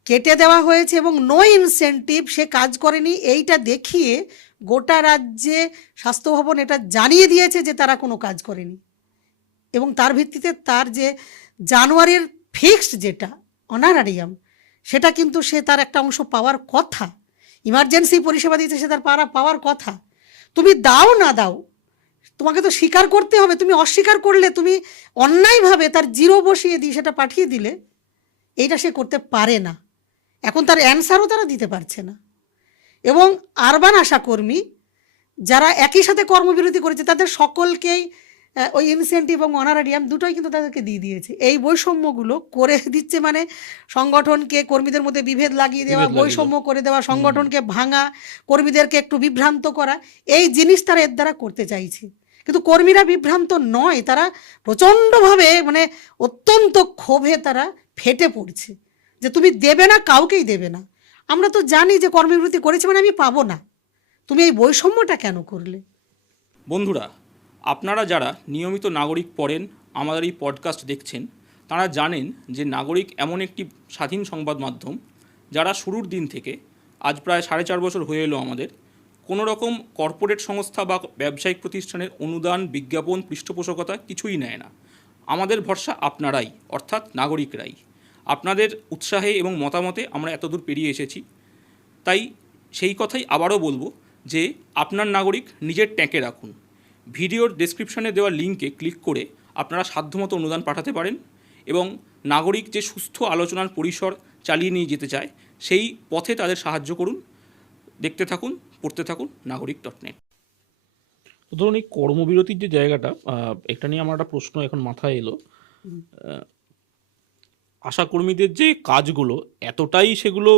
কেটে দেওয়া হয়েছে এবং নো ইনসেন্টিভ, সে কাজ করেনি এইটা দেখিয়ে গোটা রাজ্যে স্বাস্থ্য ভবন এটা জানিয়ে দিয়েছে যে তারা কোনো কাজ করেনি। এবং তার ভিত্তিতে তার যে জানুয়ারির ফিক্সড যেটা অনারারিয়াম, সেটা কিন্তু সে তার একটা অংশ পাওয়ার কথা। ইমার্জেন্সি পরিষেবা দিয়েছে, সে তার পাওয়ার কথা। তুমি দাও না দাও, তোমাকে তো স্বীকার করতে হবে। তুমি অস্বীকার করলে, তুমি অন্যায়ভাবে তার জিরো বসিয়ে দিয়ে সেটা পাঠিয়ে দিলে, এইটা সে করতে পারে না। এখন তার অ্যান্সারও তারা দিতে পারছে না। এবং আরবান আশাকর্মী যারা একই সাথে কর্মবিরতি করেছে, তাদের সকলকেই ওই ইনসেন্টিভ এবং অনারারিয়াম দুটোই কিন্তু তাদেরকে দিয়ে দিয়েছে। এই বৈষম্যগুলো করে দিচ্ছে, মানে সংগঠনকে, কর্মীদের মধ্যে বিভেদ লাগিয়ে দেওয়া, বৈষম্য করে দেওয়া, সংগঠনকে ভাঙা, কর্মীদেরকে একটু বিভ্রান্ত করা, এই জিনিস তারা এর দ্বারা করতে চাইছে। কিন্তু কর্মীরা বিভ্রান্ত নয়, তারা প্রচণ্ডভাবে, মানে অত্যন্ত ক্ষোভে তারা ফেটে পড়ছে যে তুমি দেবে না, কাউকেই দেবে না। আমরা তো জানি যে কর্মবিরতি করেছে মানে আমি পাবো না, তুমি এই বৈষম্যটা কেন করলে? বন্ধুরা, আপনারা যারা নিয়মিত নাগরিক পড়েন, আমাদের এই পডকাস্ট দেখছেন, তারা জানেন যে নাগরিক এমন একটি স্বাধীন সংবাদ মাধ্যম যারা শুরুর দিন থেকে, আজ প্রায় 4.5 বছর হয়ে এলো আমাদের, কোনো রকম কর্পোরেট সংস্থা বা ব্যবসায়িক প্রতিষ্ঠানের অনুদান, বিজ্ঞাপন, পৃষ্ঠপোষকতা কিছুই নেয় না। আমাদের ভরসা আপনারাই, অর্থাৎ নাগরিকরাই। আপনাদের উৎসাহে এবং মতামতে আমরা এতদূর পেরিয়ে এসেছি। তাই সেই কথাই আবারও বলবো যে আপনার নাগরিক নিজের ট্যাঁকে রাখুন। ভিডিওর ডেসক্রিপশনে দেওয়া লিঙ্কে ক্লিক করে আপনারা সাধ্যমতো অনুদান পাঠাতে পারেন এবং নাগরিক যে সুস্থ আলোচনার পরিসর চালিয়ে নিয়ে যেতে চায়, সেই পথে তাদের সাহায্য করুন। দেখতে থাকুন, পড়তে থাকুন নাগরিক.net। তো ধরুন, এই কর্মবিরতির যে জায়গাটা, এটা নিয়ে আমার একটা প্রশ্ন এখন মাথায় এলো। আশাকর্মীদের যে কাজগুলো, এতটাই সেগুলো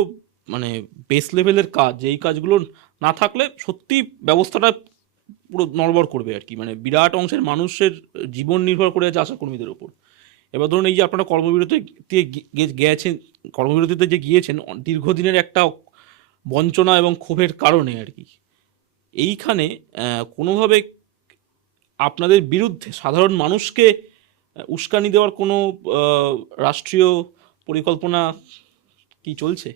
মানে বেস লেভেলের কাজ, এই কাজগুলো না থাকলে সত্যি ব্যবস্থাটা পুরো নড়বড় করবে আর কি। মানে বিরাট অংশের মানুষের জীবন নির্ভর করে আছে আশাকর্মীদের ওপর। এবার ধরুন, এই যে আপনারা কর্মবিরতিতে যে গিয়েছেন দীর্ঘদিনের একটা বঞ্চনা এবং ক্ষোভের কারণে আর কি, এইখানে কোনোভাবে আপনাদের বিরুদ্ধে সাধারণ মানুষকে উস্কানি দেওয়ার কোনো রাষ্ট্রীয় পরিকল্পনা কি চলছে?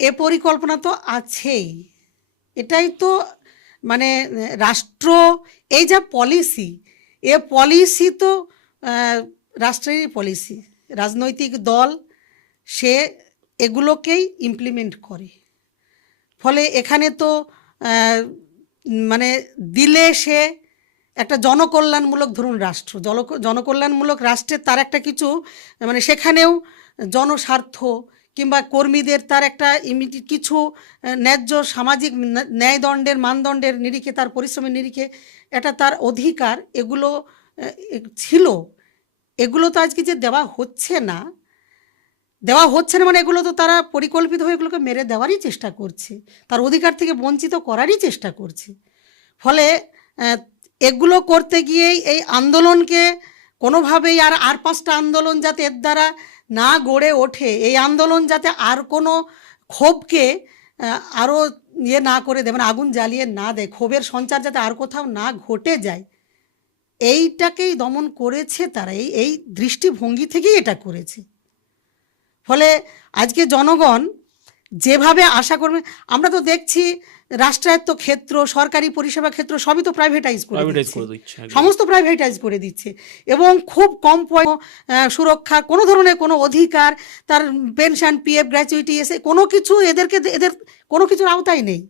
এ পরিকল্পনা তো আছেই। এটাই তো মানে রাষ্ট্র, এই যা পলিসি, এ পলিসি তো রাষ্ট্রেরই পলিসি। রাজনৈতিক দল সে এগুলোকেই ইমপ্লিমেন্ট করে। ফলে এখানে তো মানে দিলে সে একটা জনকল্যাণমূলক, ধরুন রাষ্ট্র, জনকল্যাণমূলক রাষ্ট্রের তার একটা কিছু, মানে সেখানেও জনস্বার্থ কিংবা কর্মীদের তার একটা কিছু ন্যায্য সামাজিক ন্যায়দণ্ডের মানদণ্ডের নিরিখে, তার পরিশ্রমের নিরিখে এটা তার অধিকার, এগুলো ছিল। এগুলো তো আজকে যে দেওয়া হচ্ছে না মানে এগুলো তো তারা পরিকল্পিতভাবে এগুলোকে মেরে দেওয়ারই চেষ্টা করছে, তার অধিকার থেকে বঞ্চিত করারই চেষ্টা করছে। ফলে এগুলো করতে গিয়েই এই আন্দোলনকে কোনোভাবেই আর 5টা আন্দোলন যাতে এর দ্বারা না গড়ে ওঠে, এই আন্দোলন যাতে আর কোনো ক্ষোভকে আরও না করে দেয়, মানে আগুন জ্বালিয়ে না দেয়, ক্ষোভের সঞ্চার যাতে আর কোথাও না ঘটে যায়, এইটাকেই দমন করেছে তারা। এই দৃষ্টিভঙ্গি থেকেই এটা করেছে। ফলে আজকে জনগণ যেভাবে আশা করবে, আমরা তো দেখছি রাষ্ট্রায়ত্ত ক্ষেত্র, সরকারি পরিষেবা ক্ষেত্র সবই তো প্রাইভেটাইজ করে দিচ্ছে, সমস্ত প্রাইভেটাইজ করে দিচ্ছে। এবং খুব কম সুরক্ষা, কোনো ধরনের কোনো অধিকার, তার পেনশন, পিএফ, গ্র্যাচুইটি, এসে কোনো কিছু এদের কোনো কিছুর আওতায় নেই।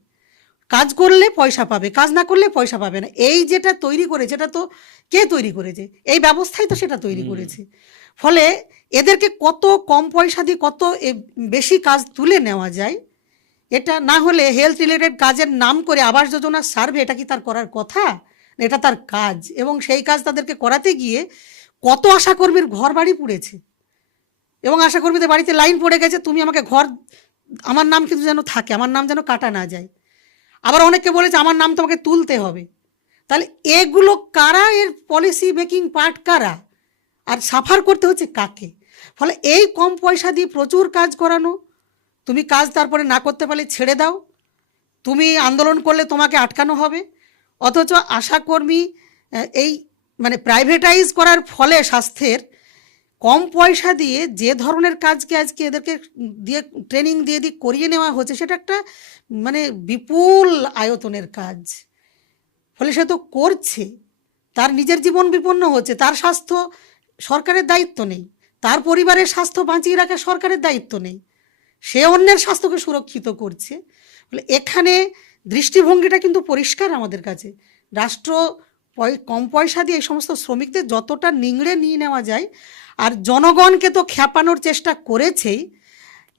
কাজ করলে পয়সা পাবে, কাজ না করলে পয়সা পাবে না। এই যেটা তৈরি করেছে, এটা তো কে তৈরি করেছে? এই ব্যবস্থাই তো সেটা তৈরি করেছে। ফলে এদেরকে কত কম পয়সা দিয়ে কত বেশি কাজ তুলে নেওয়া যায়, এটা না হলে হেলথ রিলেটেড কাজের নাম করে আবাস যোজনার সার্ভে, এটা কি তার করার কথা? এটা তার কাজ, এবং সেই কাজ তাদেরকে করাতে গিয়ে কত আশাকর্মীর ঘর বাড়ি পুড়েছে, এবং আশাকর্মীদের বাড়িতে লাইন পড়ে গেছে, তুমি আমাকে ঘর আমার নাম কিন্তু যেন থাকে, আমার নাম যেন কাটা না যায়। আবার অনেকে বলেছে আমার নাম তোমাকে তুলতে হবে। তাহলে এগুলো কারা, এর পলিসি মেকিং পার্ট কারা, আর সাফার করতে হচ্ছে কাকে? ফলে এই কম পয়সা দিয়ে প্রচুর কাজ করানো, তুমি কাজ তারপরে না করতে পারলে ছেড়ে দাও, তুমি আন্দোলন করলে তোমাকে আটকানো হবে। অথচ আশাকর্মী এই মানে প্রাইভেটাইজ করার ফলে স্বাস্থ্যের কম পয়সা দিয়ে যে ধরনের কাজকে আজকে এদেরকে দিয়ে ট্রেনিং দিয়ে করিয়ে নেওয়া হচ্ছে, সেটা একটা মানে বিপুল আয়তনের কাজ। ফলে সে তো করছে, তার নিজের জীবন বিপন্ন হচ্ছে, তার স্বাস্থ্য সরকারের দায়িত্ব নেই, তার পরিবারের স্বাস্থ্য বাঁচিয়ে রাখা সরকারের দায়িত্ব নেই, সে অন্যের স্বাস্থ্যকে সুরক্ষিত করছে। ফলে এখানে দৃষ্টিভঙ্গিটা কিন্তু পরিষ্কার আমাদের কাছে। রাষ্ট্র কম পয়সা দিয়ে এই সমস্ত শ্রমিকদের যতটা নিংড়ে নিয়ে নেওয়া যায়, আর জনগণকে তো খ্যাপানোর চেষ্টা করেছেই।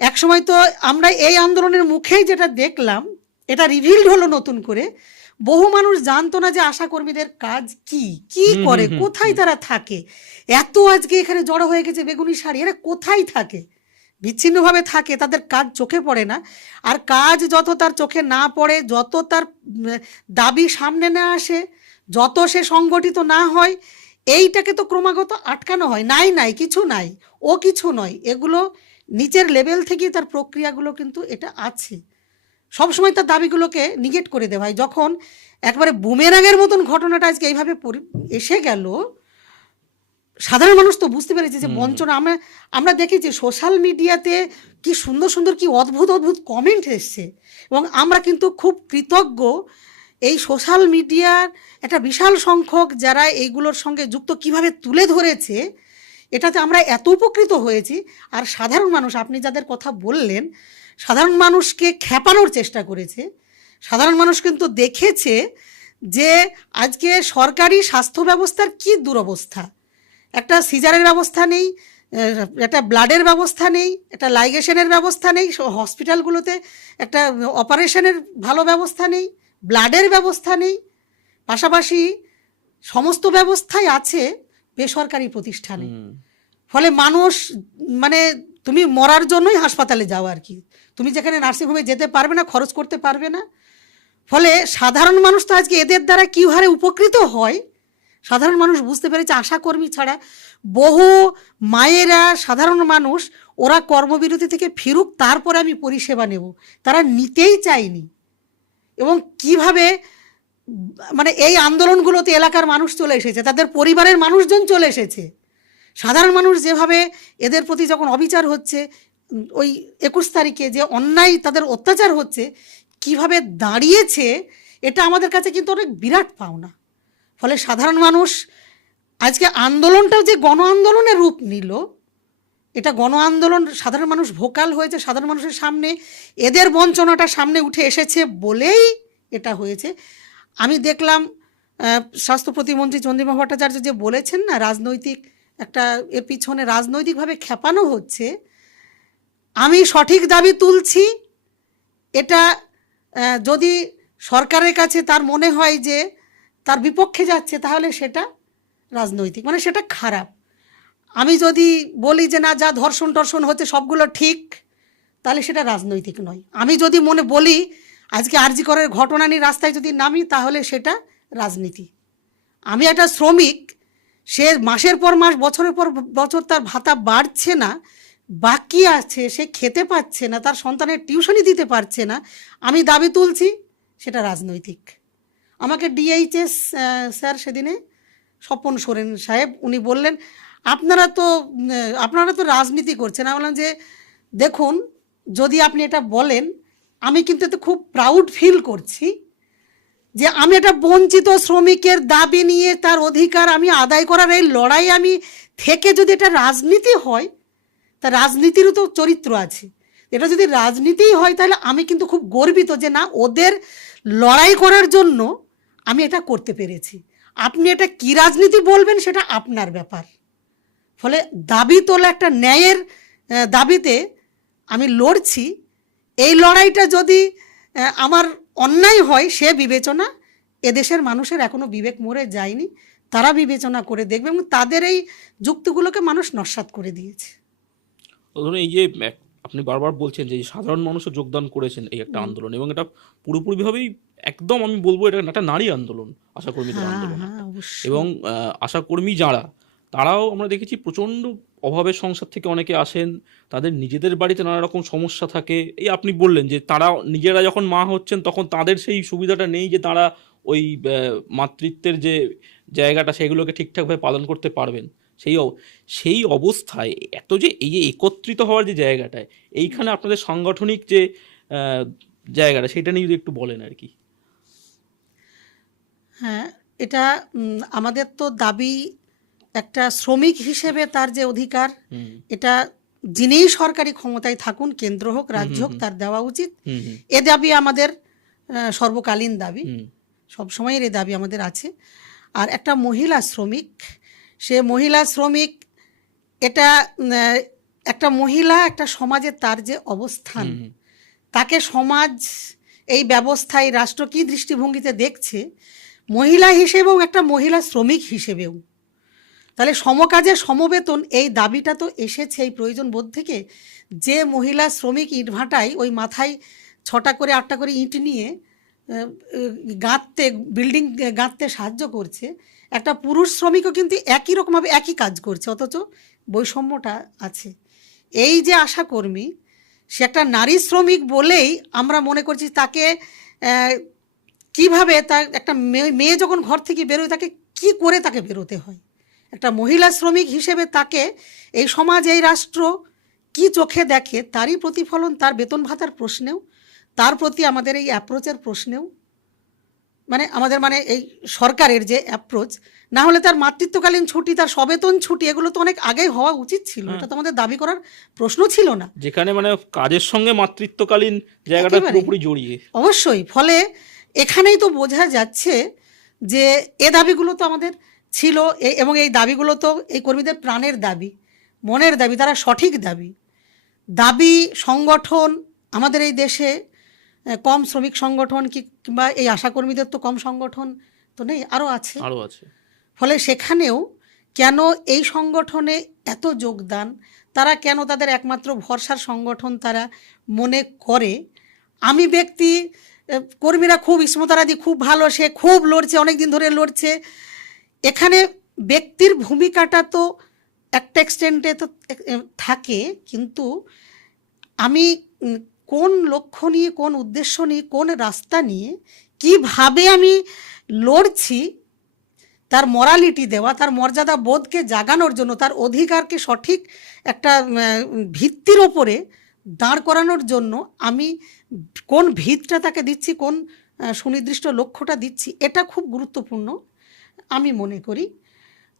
একসময় তো আমরা এই আন্দোলনের মুখেই যেটা দেখলাম, এটা রিভিলড হলো নতুন করে, বহু মানুষ জানতো না যে আশাকর্মীদের কাজ কি কি করে, কোথায় তারা থাকে। এত আজকে এখানে জড়ো হয়ে গেছে বেগুনি শাড়ি, এরা কোথায় থাকে, বিচ্ছিন্নভাবে থাকে, তাদের কাজ চোখে পড়ে না। আর কাজ যত তার চোখে না পড়ে, যত তার দাবি সামনে না আসে, যত সে সংগঠিত না হয়, এইটাকে তো ক্রমাগত আটকানো হয়। নাই নাই কিছু নাই, ও কিছু নয়, এগুলো নিচের লেভেল থেকেই তার প্রক্রিয়াগুলো কিন্তু এটা আছে। সবসময় তার দাবিগুলোকে নিগেট করে দেওয়া হয়। যখন একবারে বুমেরাঙের মতন ঘটনাটা আজকে এইভাবে এসে গেল, সাধারণ মানুষ তো বুঝতে পেরেছে যে বঞ্চনা। আমরা দেখেছি সোশ্যাল মিডিয়াতে কি সুন্দর সুন্দর, কি অদ্ভুত অদ্ভুত কমেন্ট এসছে, এবং আমরা কিন্তু খুব কৃতজ্ঞ এই সোশ্যাল মিডিয়ার একটা বিশাল সংখ্যক যারা এইগুলোর সঙ্গে যুক্ত কিভাবে তুলে ধরেছে, এটাতে আমরা এত উপকৃত হয়েছি। আর সাধারণ মানুষ, আপনি যাদের কথা বললেন, সাধারণ মানুষকে খেপানোর চেষ্টা করেছে। সাধারণ মানুষ কিন্তু দেখেছে যে আজকে সরকারি স্বাস্থ্য ব্যবস্থার কি দুরবস্থা। একটা সিজারের ব্যবস্থা নেই, একটা ব্লাডের ব্যবস্থা নেই, একটা লাইগেশনের ব্যবস্থা নেই, হসপিটালগুলোতে একটা অপারেশনের ভালো ব্যবস্থা নেই, ব্লাডের ব্যবস্থা নেই। পাশাপাশি সমস্ত ব্যবস্থাই আছে বেসরকারি প্রতিষ্ঠানে। ফলে মানুষ মানে তুমি মরার জন্যই হাসপাতালে যাও আর কি, তুমি যেখানে নার্সিংহোমে যেতে পারবে না, খরচ করতে পারবে না। ফলে সাধারণ মানুষ তো আজকে এদের দ্বারা কী হারে উপকৃত হয়, সাধারণ মানুষ বুঝতে পেরেছে। আশাকর্মী ছাড়া বহু মায়েরা, সাধারণ মানুষ, ওরা কর্মবিরতি থেকে ফিরুক, তারপরে আমি পরিষেবা নেব, তারা নিতেই চায়নি। এবং কিভাবে মানে এই আন্দোলনগুলোতে এলাকার মানুষ চলে এসেছে, তাদের পরিবারের মানুষজন চলে এসেছে। সাধারণ মানুষ যেভাবে এদের প্রতি যখন অবিচার হচ্ছে, ওই 21 তারিখে যে অন্যায় তাদের অত্যাচার হচ্ছে, কিভাবে দাঁড়িয়েছে, এটা আমাদের কাছে কিন্তু অনেক বিরাট পাওনা। ফলে সাধারণ মানুষ আজকে আন্দোলনটাও যে গণ আন্দোলনের রূপ নিল, এটা গণ আন্দোলন, সাধারণ মানুষ ভোকাল হয়েছে, সাধারণ মানুষের সামনে এদের বঞ্চনাটা সামনে উঠে এসেছে বলেই এটা হয়েছে। আমি দেখলাম স্বাস্থ্য প্রতিমন্ত্রী চন্দ্রিমা ভট্টাচার্য যে বলেছেন না, রাজনৈতিক একটা এর পিছনে রাজনৈতিকভাবে খেপানো হচ্ছে। আমি সঠিক দাবি তুলছি, এটা যদি সরকারের কাছে তার মনে হয় যে তার বিপক্ষে যাচ্ছে, তাহলে সেটা রাজনৈতিক, মানে সেটা খারাপ। আমি যদি বলি যে না, যা ধর্ষণ টর্ষণ হচ্ছে সবগুলো ঠিক, তাহলে সেটা রাজনৈতিক নয়। আমি যদি মনে বলি আজকে আরজি করের ঘটনা নিয়ে রাস্তায় যদি নামি, তাহলে সেটা রাজনীতি। আমি একটা শ্রমিক, সে মাসের পর মাস, বছরের পর বছর তার ভাতা বাড়ছে না, বাকি আছে, সে খেতে পাচ্ছে না, তার সন্তানের টিউশনি দিতে পারছে না, আমি দাবি তুলছি, সেটা রাজনৈতিক। আমাকে ডিএইচএস স্যার সেদিনে স্বপন সোরেন সাহেব উনি বললেন, আপনারা তো রাজনীতি করছেন। আমি বললাম যে দেখুন, যদি আপনি এটা বলেন, আমি কিন্তু এতে খুব প্রাউড ফিল করছি যে আমি একটা বঞ্চিত শ্রমিকের দাবি নিয়ে তার অধিকার আমি আদায় করার এই লড়াই আমি থেকে, যদি এটা রাজনীতি হয়, তা রাজনীতিরও তো চরিত্র আছে। এটা যদি রাজনীতিই হয়, তাহলে আমি কিন্তু খুব গর্বিত যে না, ওদের লড়াই করার জন্য আমি এটা করতে পেরেছি। আপনি এটা কি রাজনীতি বলবেন, সেটা আপনার ব্যাপার। ফলে দাবি তোলা, একটা ন্যায়ের দাবিতে আমি লড়ছি। এই লড়াইটা যদি আমার অন্যায় হয়, সে বিবেচনা এদেশের মানুষের এখনও বিবেক মরে যায়নি, তারা বিবেচনা করে দেখবে, এবং তাদের এই যুক্তিগুলোকে মানুষ নস্যাৎ করে দিয়েছে। ধরুন এই যে আপনি বারবার বলছেন যে সাধারণ মানুষও যোগদান করেছেন এই একটা আন্দোলন, এবং এটা পুরোপুরিভাবেই একদম আমি বলবো এটা একটা নারী আন্দোলন, আশাকর্মীদের হ্যাঁ আন্দোলন। হ্যাঁ অবশ্যই। এবং আশাকর্মী যারা, তারাও আমরা দেখেছি প্রচণ্ড অভাবের সংসার থেকে অনেকে আসেন, তাদের নিজেদের বাড়িতে নানা রকম সমস্যা থাকে। এই আপনি বললেন যে তারা নিজেরা যখন মা হচ্ছেন তখন তাদের সেই সুবিধাটা নেই যে তারা ওই মাতৃত্বের যে জায়গাটা সেগুলোকে ঠিকঠাকভাবে পালন করতে পারবেন। সেই অবস্থায় এত যে এই যে একত্রিত হওয়ার যে জায়গাটায়, এইখানে আপনাদের সাংগঠনিক যে আহ, জায়গাটা, সেটা নিয়ে যদি একটু বলেন আর কি। হ্যাঁ, এটা আমাদের তো দাবি, একটা শ্রমিক হিসেবে তার যে অধিকার, হুম এটা যিনিই সরকারি ক্ষমতায় থাকুন, কেন্দ্র হোক হুম রাজ্য হুম হোক, তার দেওয়া উচিত। হুম হুম এ দাবি আমাদের সর্বকালীন দাবি, হুম সবসময়ের এই দাবি আমাদের আছে। আর একটা মহিলা শ্রমিক, সে মহিলা শ্রমিক, এটা একটা মহিলা একটা সমাজে তার যে অবস্থান, হুম হুম তাকে সমাজ, এই ব্যবস্থায় রাষ্ট্র কী দৃষ্টিভঙ্গিতে দেখছে, মহিলা হিসেবেও একটা মহিলা শ্রমিক হিসেবেও, তাহলে সমকাজে সমবেতন, এই দাবিটা তো এসেছে এই প্রয়োজন বোধ থেকে। যে মহিলা শ্রমিক ইটভাটায় ওই মাথায় 6টা করে 8টা করে ইট নিয়ে গাঁথতে, বিল্ডিং গাঁথতে সাহায্য করছে, একটা পুরুষ শ্রমিকও কিন্তু একই রকমভাবে একই কাজ করছে, অথচ বৈষম্যটা আছে। এই যে আশাকর্মী, সে একটা নারী শ্রমিক বলেই আমরা মনে করছি তাকে কিভাবে, তার একটা মেয়ে যখন ঘর থেকে বেরোয় তাকে কি করে তাকে বেরোতে হয়, একটা মহিলা শ্রমিক হিসেবে তাকে এই সমাজ, এই রাষ্ট্র কি চোখে দেখে, তারই প্রতিফলন তার বেতন ভাতার প্রশ্নেও, তার প্রতি আমাদের এই অ্যাপ্রোচের প্রশ্নেও, মানে আমাদের মানে এই সরকারের যে অ্যাপ্রোচ, না হলে তার মাতৃত্বকালীন ছুটি, তার সবেতন ছুটি, এগুলো তো অনেক আগেই হওয়া উচিত ছিল, এটা তো আমাদের দাবি করার প্রশ্ন ছিল না, যেখানে মানে কাজের সঙ্গে মাতৃত্বকালীন জায়গাটা একেবারেই। পুরোপুরি জড়িয়ে। অবশ্যই। ফলে এখানেই তো বোঝা যাচ্ছে যে এ দাবিগুলো তো আমাদের ছিল, এবং এই দাবিগুলো তো এই কর্মীদের প্রাণের দাবি, মনের দাবি, তারা সঠিক দাবি। দাবি সংগঠন আমাদের এই দেশে কম শ্রমিক সংগঠন কিংবা এই আশাকর্মীদের তো কম সংগঠন তো নেই, আরও আছে। আরও আছে। ফলে সেখানেও কেন এই সংগঠনে এত যোগদান, তারা কেন তাদের একমাত্র ভরসার সংগঠন তারা মনে করে। আমি ব্যক্তি, কর্মীরা খুব ইসমতারাদি খুব ভালো, সে খুব লড়ছে, অনেক দিন ধরে লড়ছে, এখানে ব্যক্তির ভূমিকাটা তো একটা এক্সটেন্টে তো থাকে, কিন্তু আমি কোন লক্ষ্য নিয়ে, কোন উদ্দেশ্য নিয়ে, কোন রাস্তা নিয়ে, কিভাবে আমি লড়ছি, তার মরালিটি দেওয়া, তার মর্যাদা বোধকে জাগানোর জন্য, তার অধিকারকে সঠিক একটা ভিত্তির ওপরে দাঁড় করানোর জন্য আমি কোন ভিতটা তাকে দিচ্ছি, কোন সুনির্দিষ্ট লক্ষ্যটা দিচ্ছি, এটা খুব গুরুত্বপূর্ণ আমি মনে করি।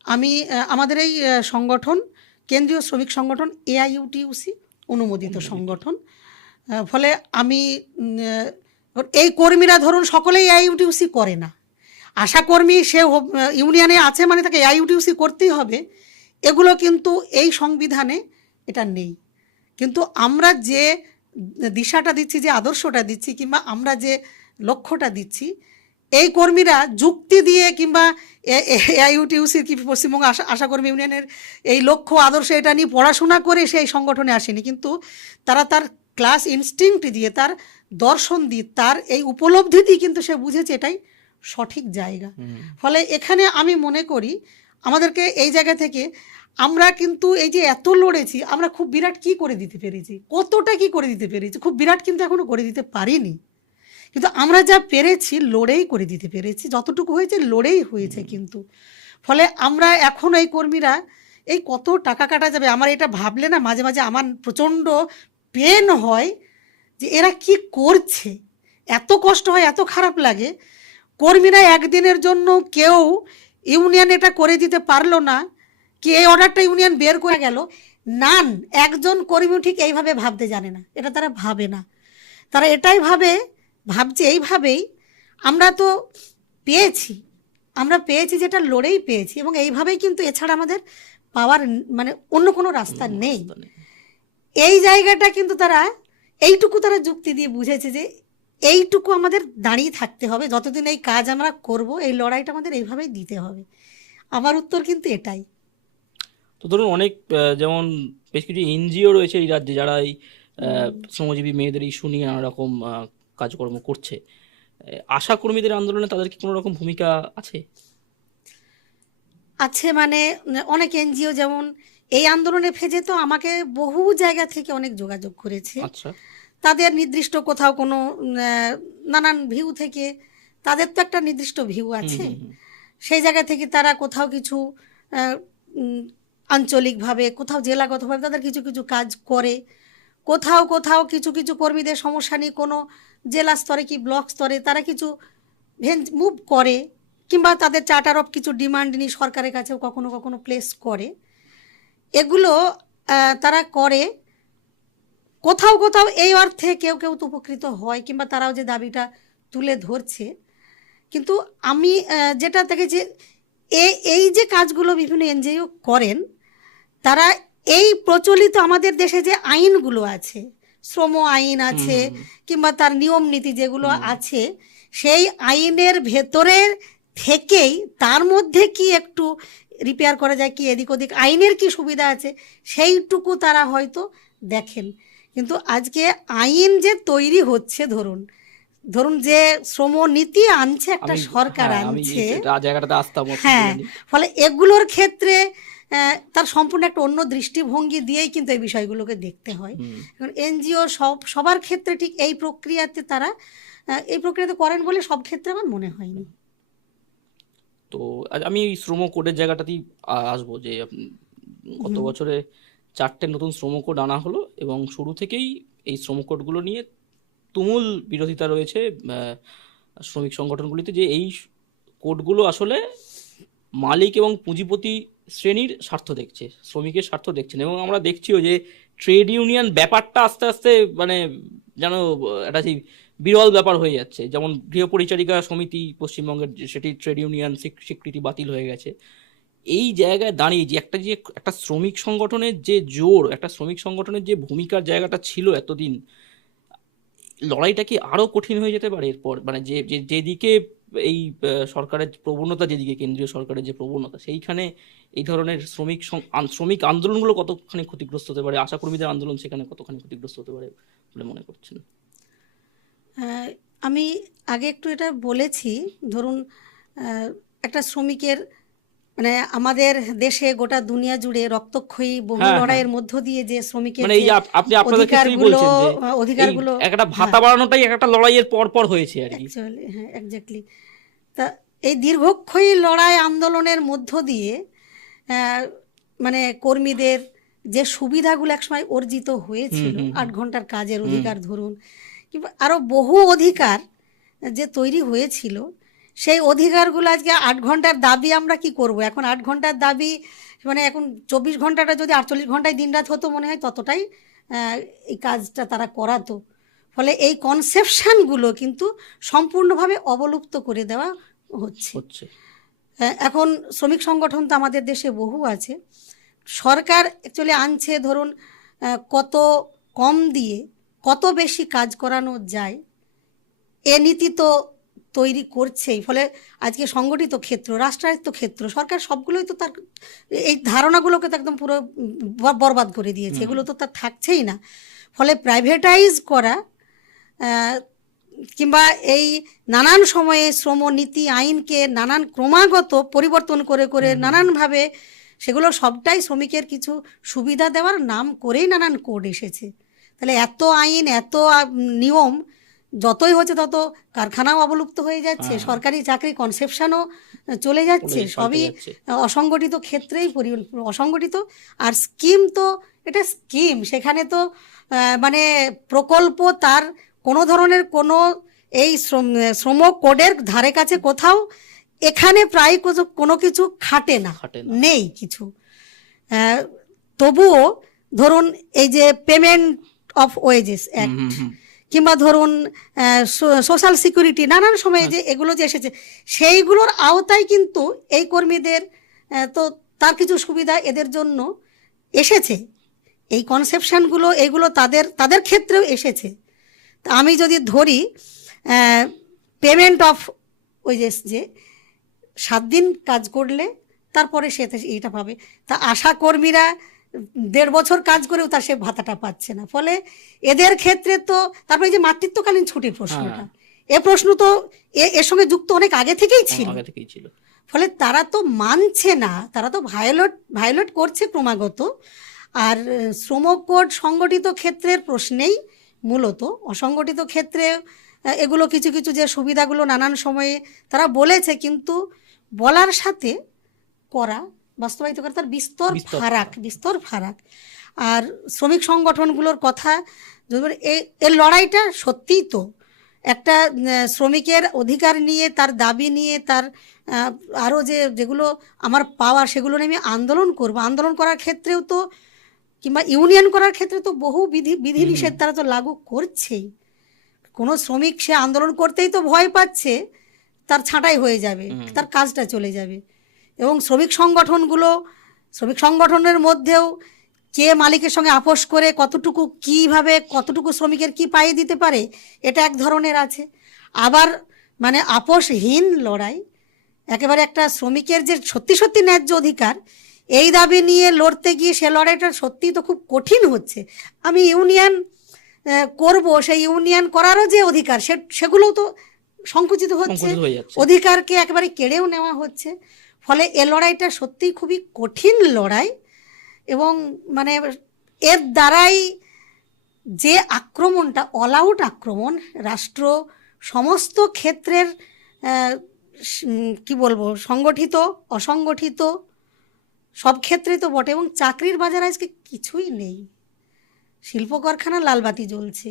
আমি আমাদের এই সংগঠন কেন্দ্রীয় শ্রমিক সংগঠন AIUTUC অনুমোদিত সংগঠন। ফলে আমি এই কর্মীরা ধরুন সকলেই AIUTUC করে না, আশাকর্মী সে ইউনিয়নে আছে মানে তাকে AIUTUC করতেই হবে, এগুলো কিন্তু এই সংবিধানে এটা নেই। কিন্তু আমরা যে দিশাটা দিচ্ছি, যে আদর্শটা দিচ্ছি, কিংবা আমরা যে লক্ষ্যটা দিচ্ছি, এই কর্মীরা যুক্তি দিয়ে কিংবা AIUTUCর কি পশ্চিমবঙ্গ আশাকর্মী ইউনিয়নের এই লক্ষ্য আদর্শ এটা নিয়ে পড়াশোনা করে সেই সংগঠনে আসেনি, কিন্তু তারা তার ক্লাস ইনস্টিংক্ট দিয়ে, তার দর্শন দিয়ে, তার এই উপলব্ধি দিয়ে কিন্তু সে বুঝেছে এটাই সঠিক জায়গা। ফলে এখানে আমি মনে করি আমাদেরকে এই জায়গা থেকে আমরা কিন্তু এই যে এত লড়েছি, আমরা খুব বিরাট কি করে দিতে পেরেছি, কতটা কি করে দিতে পেরেছি, খুব বিরাট কিন্তু এখনো করে দিতে পারিনি, কিন্তু আমরা যা পেরেছি লড়েই করে দিতে পেরেছি, যতটুকু হয়েছে লড়েই হয়েছে। কিন্তু ফলে আমরা এখন এই কর্মীরা এই কত টাকা কাটা যাবে, আমার এটা ভাবলে না মাঝে মাঝে আমার প্রচণ্ড পেন হয় যে এরা কি করছে, এত কষ্ট হয়, এত খারাপ লাগে। কর্মীরা একদিনের জন্য কেউ ইউনিয়ন এটা করে দিতে পারলো না, কি এই অর্ডারটা ইউনিয়ন বের করে গেল, নান একজন কর্মী ঠিক এইভাবে ভাবতে জানে না, এটা তারা ভাবে না, তারা এটাই ভাবছে এইভাবেই আমরা তো পেয়েছি, আমরা পেয়েছি যেটা লড়েই পেয়েছি, এবং এইভাবেই কিন্তু, এছাড়া আমাদের পাওয়ার মানে অন্য কোনো রাস্তা নেই। এই জায়গাটা কিন্তু তারা এইটুকু তারা যুক্তি দিয়ে বুঝেছে যে এইটুকু আমাদের দাঁড়িয়ে থাকতে হবে, যতদিন এই কাজ আমরা করব, এই লড়াইটা আমাদের এইভাবেই দিতে হবে। আমার উত্তর কিন্তু এটাই। তো ধরুন অনেক যেমন বেশ কিছু NGO রয়েছে এই রাজ্যে যারা এই শ্রমজীবী মেয়েদের ইস্যু নিয়ে নানা রকম কাজকর্ম করছে। আশা কর্মীদের আন্দোলনে তাদের কি কোনো রকম ভূমিকা আছে? আছে মানে অনেক এনজিও যেমন এই আন্দোলনে ফেজে তো আমাকে বহু জায়গা থেকে অনেক যোগাযোগ করেছে। আচ্ছা। তাদের নির্দিষ্ট কোথাও কোনো নানান ভিউ থেকে, তাদের তো একটা নির্দিষ্ট ভিউ আছে, সেই জায়গা থেকে তারা কোথাও কিছু আঞ্চলিকভাবে, কোথাও জেলাগতভাবে তাদের কিছু কিছু কাজ করে, কোথাও কোথাও কিছু কিছু কর্মীদের সমস্যা নিয়ে কোনো জেলা স্তরে কি ব্লক স্তরে তারা কিছু মুভ করে, কিংবা তাদের চার্টার অফ কিছু ডিমান্ড নিয়ে সরকারের কাছেও কখনো কখনো প্লেস করে। এগুলো তারা করে। কোথাও কোথাও এই অর্থে কেউ কেউ তো উপকৃত হয়, কিংবা তারাও যে দাবিটা তুলে ধরছে। কিন্তু আমি যেটা দেখেছি, এই যে কাজগুলো বিভিন্ন এনজিও করেন, তারা এই প্রচলিত আমাদের দেশে যে আইনগুলো আছে, শ্রম আইন আছে, কিংবা তার নিয়ম নীতি যেগুলো আছে, সেই আইনের ভেতরে থেকেই তার মধ্যে কি একটু রিপেয়ার করা যায়, কি এদিক ওদিক আইনের কি সুবিধা আছে, সেইটুকু তারা হয়তো দেখেন। কিন্তু আজকে আইন যে তৈরি হচ্ছে, ধরুন যে শ্রম নীতি আনছে একটা সরকার আনছে, হ্যাঁ, ফলে এগুলোর ক্ষেত্রে তার সম্পূর্ণ একটা অন্য দৃষ্টিভঙ্গি দিয়েই কিন্তু এই বিষয়গুলোকে দেখতে হয়। কারণ এনজিও সবার ক্ষেত্রে ঠিক এই প্রক্রিয়াতে তারা এই প্রক্রিয়াতে করেন বলে সব ক্ষেত্রে আমার মনে হয়নি। তো আমি এই শ্রম কোডের জায়গাটাতেই আসবো, যে গত বছরে 4টে নতুন শ্রম কোড আনা হলো, এবং শুরু থেকেই এই শ্রম কোডগুলো নিয়ে তুমুল বিরোধিতা রয়েছে শ্রমিক সংগঠনগুলিতে, যে এই কোডগুলো আসলে মালিক এবং পুঁজিপতি শ্রেণীর স্বার্থ দেখছে, শ্রমিকের স্বার্থ দেখছেন। এবং আমরা দেখছিও যে ট্রেড ইউনিয়ন ব্যাপারটা আস্তে আস্তে মানে যেন একটা সেই বিরল ব্যাপার হয়ে যাচ্ছে। যেমন গৃহ পরিচারিকা সমিতি পশ্চিমবঙ্গের, সেটি ট্রেড ইউনিয়ন স্বীকৃতি বাতিল হয়ে গেছে। এই জায়গায় দাঁড়িয়ে যে একটা শ্রমিক সংগঠনের যে জোর, একটা শ্রমিক সংগঠনের যে ভূমিকার জায়গাটা ছিল এতদিন, লড়াইটা কি আরো কঠিন হয়ে যেতে পারে এরপর? মানে যেদিকে এই সরকারের প্রবণতা, যেদিকে কেন্দ্রীয় সরকারের যে প্রবণতা, সেইখানে এই ধরনের শ্রমিক আন্দোলনগুলো কতখানি ক্ষতিগ্রস্ত হতে পারে, আশাকর্মীদের আন্দোলন সেখানে কতখানি ক্ষতিগ্রস্ত হতে পারে বলে মনে করছেন? আমি আগে একটু এটা বলেছি, ধরুন একটা শ্রমিকের মানে আমাদের দেশে গোটা দুনিয়া জুড়ে রক্তক্ষয়ী বহু লড়াইয়ের মধ্য দিয়ে যে শ্রমিকের অধিকারগুলো একটা ভাতা বাড়ানোটাই একটা লড়াইয়ের পর হয়েছে আর কি। হ্যাঁ, এক্স্যাক্টলি। তা এই দীর্ঘক্ষয়ী লড়াই আন্দোলনের মধ্য দিয়ে মানে কর্মীদের যে সুবিধাগুলো একসময় অর্জিত হয়েছিল, 8 ঘন্টার কাজের অধিকার ধরুন, কিংবা আরও বহু অধিকার যে তৈরি হয়েছিল, সেই অধিকারগুলো আজকে 8 ঘন্টার দাবি আমরা কি করব? এখন 8 ঘন্টার দাবি মানে এখন 24 ঘন্টাটা যদি 48 ঘন্টায় দিনরাত হতো, মনে হয় ততটাই এই কাজটা তারা করাতো। ফলে এই কনসেপশনগুলো কিন্তু সম্পূর্ণভাবে অবলুপ্ত করে দেওয়া হচ্ছে। এখন শ্রমিক সংগঠন তো আমাদের দেশে বহু আছে। সরকার অ্যাকচুয়ালি আনছে, ধরুন কত কম দিয়ে কত বেশি কাজ করানো যায়, এ নীতি তো তৈরি করছেই। ফলে আজকে সংগঠিত ক্ষেত্র, রাষ্ট্রায়ত্ত ক্ষেত্র, সরকার সবগুলোই তো তার এই ধারণাগুলোকে তো একদম পুরো বরবাদ করে দিয়েছে, এগুলো তো তার থাকছেই না। ফলে প্রাইভেটাইজ করা কিংবা এই নানান সময়ে শ্রম নীতি আইনকে নানান ক্রমাগত পরিবর্তন করে করে নানানভাবে, সেগুলো সবটাই শ্রমিকের কিছু সুবিধা দেওয়ার নাম করেই নানান কোড এসেছে। তাহলে এত আইন, এত নিয়ম যতই হচ্ছে তত কারখানাও অবলুপ্ত হয়ে যাচ্ছে, সরকারি চাকরি কনসেপশনও চলে যাচ্ছে, সবই অসংগঠিত ক্ষেত্রেই অসংগঠিত। আর স্কিম তো এটা স্কিম, সেখানে তো মানে প্রকল্প তার কোনো ধরনের কোনো এই শ্রম কোডের ধারে কাছে কোথাও এখানে প্রায় কোনো কিছু খাটে না, নেই কিছু। তবুও ধরুন এই যে পেমেন্ট অফ ওয়েজেস অ্যাক্ট, কিংবা ধরুন সোশ্যাল সিকিউরিটি, নানান সময়ে যে এগুলো যে এসেছে, সেইগুলোর আওতায় কিন্তু এই কর্মীদের তো তার কিছু সুবিধা এদের জন্য এসেছে। এই কনসেপশনগুলো এগুলো তাদের ক্ষেত্রেও এসেছে। আমি যদি ধরি পেমেন্ট অফ ওয়েজেস, যে 7 দিন কাজ করলে তারপরে সে এটা পাবে, তা আশা কর্মীরা 1.5 বছর কাজ করেও তার সে ভাতাটা পাচ্ছে না। ফলে এদের ক্ষেত্রে তো তারপরে এই যে মাতৃত্বকালীন ছুটির প্রশ্নটা, এ প্রশ্ন তো এর সঙ্গে যুক্ত অনেক আগে থেকেই ছিল। আগে থেকেই ছিল। ফলে তারা তো মানছে না, তারা তো ভায়োলেট করছে ক্রমাগত। আর শ্রম কোড সংগঠিত ক্ষেত্রের প্রশ্নেই মূলত, অসংগঠিত ক্ষেত্রে এগুলো কিছু কিছু যে সুবিধাগুলো নানান সময়ে তারা বলেছে, কিন্তু বলার সাথে করা, বাস্তবায়িত করা তার বিস্তর ফারাক। আর শ্রমিক সংগঠনগুলোর কথা যদি বলি, এর লড়াইটা সত্যিই তো একটা শ্রমিকের অধিকার নিয়ে, তার দাবি নিয়ে, তার আরও যেগুলো আমার পাওয়ার সেগুলো নিয়ে আমি আন্দোলন করব। আন্দোলন করার ক্ষেত্রেও তো, কিংবা ইউনিয়ন করার ক্ষেত্রে তো বহু বিধিনিষেধ তারা তো লাগু করছেই। কোনো শ্রমিক সে আন্দোলন করতেই তো ভয় পাচ্ছে তার ছাঁটাই হয়ে যাবে, তার কাজটা চলে যাবে। এবং শ্রমিক সংগঠনের মধ্যেও কে মালিকের সঙ্গে আপোষ করে কতটুকু কিভাবে কতটুকু শ্রমিকের কি পাইয়ে দিতে পারে, এটা এক ধরনের আছে। আবার মানে আপোষহীন লড়াই, একেবারে একটা শ্রমিকের যে সত্যি সত্যি ন্যায্য অধিকার, এই দাবি নিয়ে লড়তে গিয়ে সে লড়াইটা সত্যিই তো খুব কঠিন হচ্ছে। আমি ইউনিয়ন করব, সেই ইউনিয়ন করারও যে অধিকার সেগুলোও তো সংকুচিত হচ্ছে, অধিকারকে একেবারে কেড়েও নেওয়া হচ্ছে। ফলে এ লড়াইটা সত্যিই খুবই কঠিন লড়াই। এবং মানে এর দ্বারাই যে আক্রমণটা, অল আউট আক্রমণ, রাষ্ট্র সমস্ত ক্ষেত্রের কি বলবো, সংগঠিত অসংগঠিত সব ক্ষেত্রেই তো বটে। এবং চাকরির বাজার আজকে কিছুই নেই, শিল্প কারখানা লালবাতি জ্বলছে।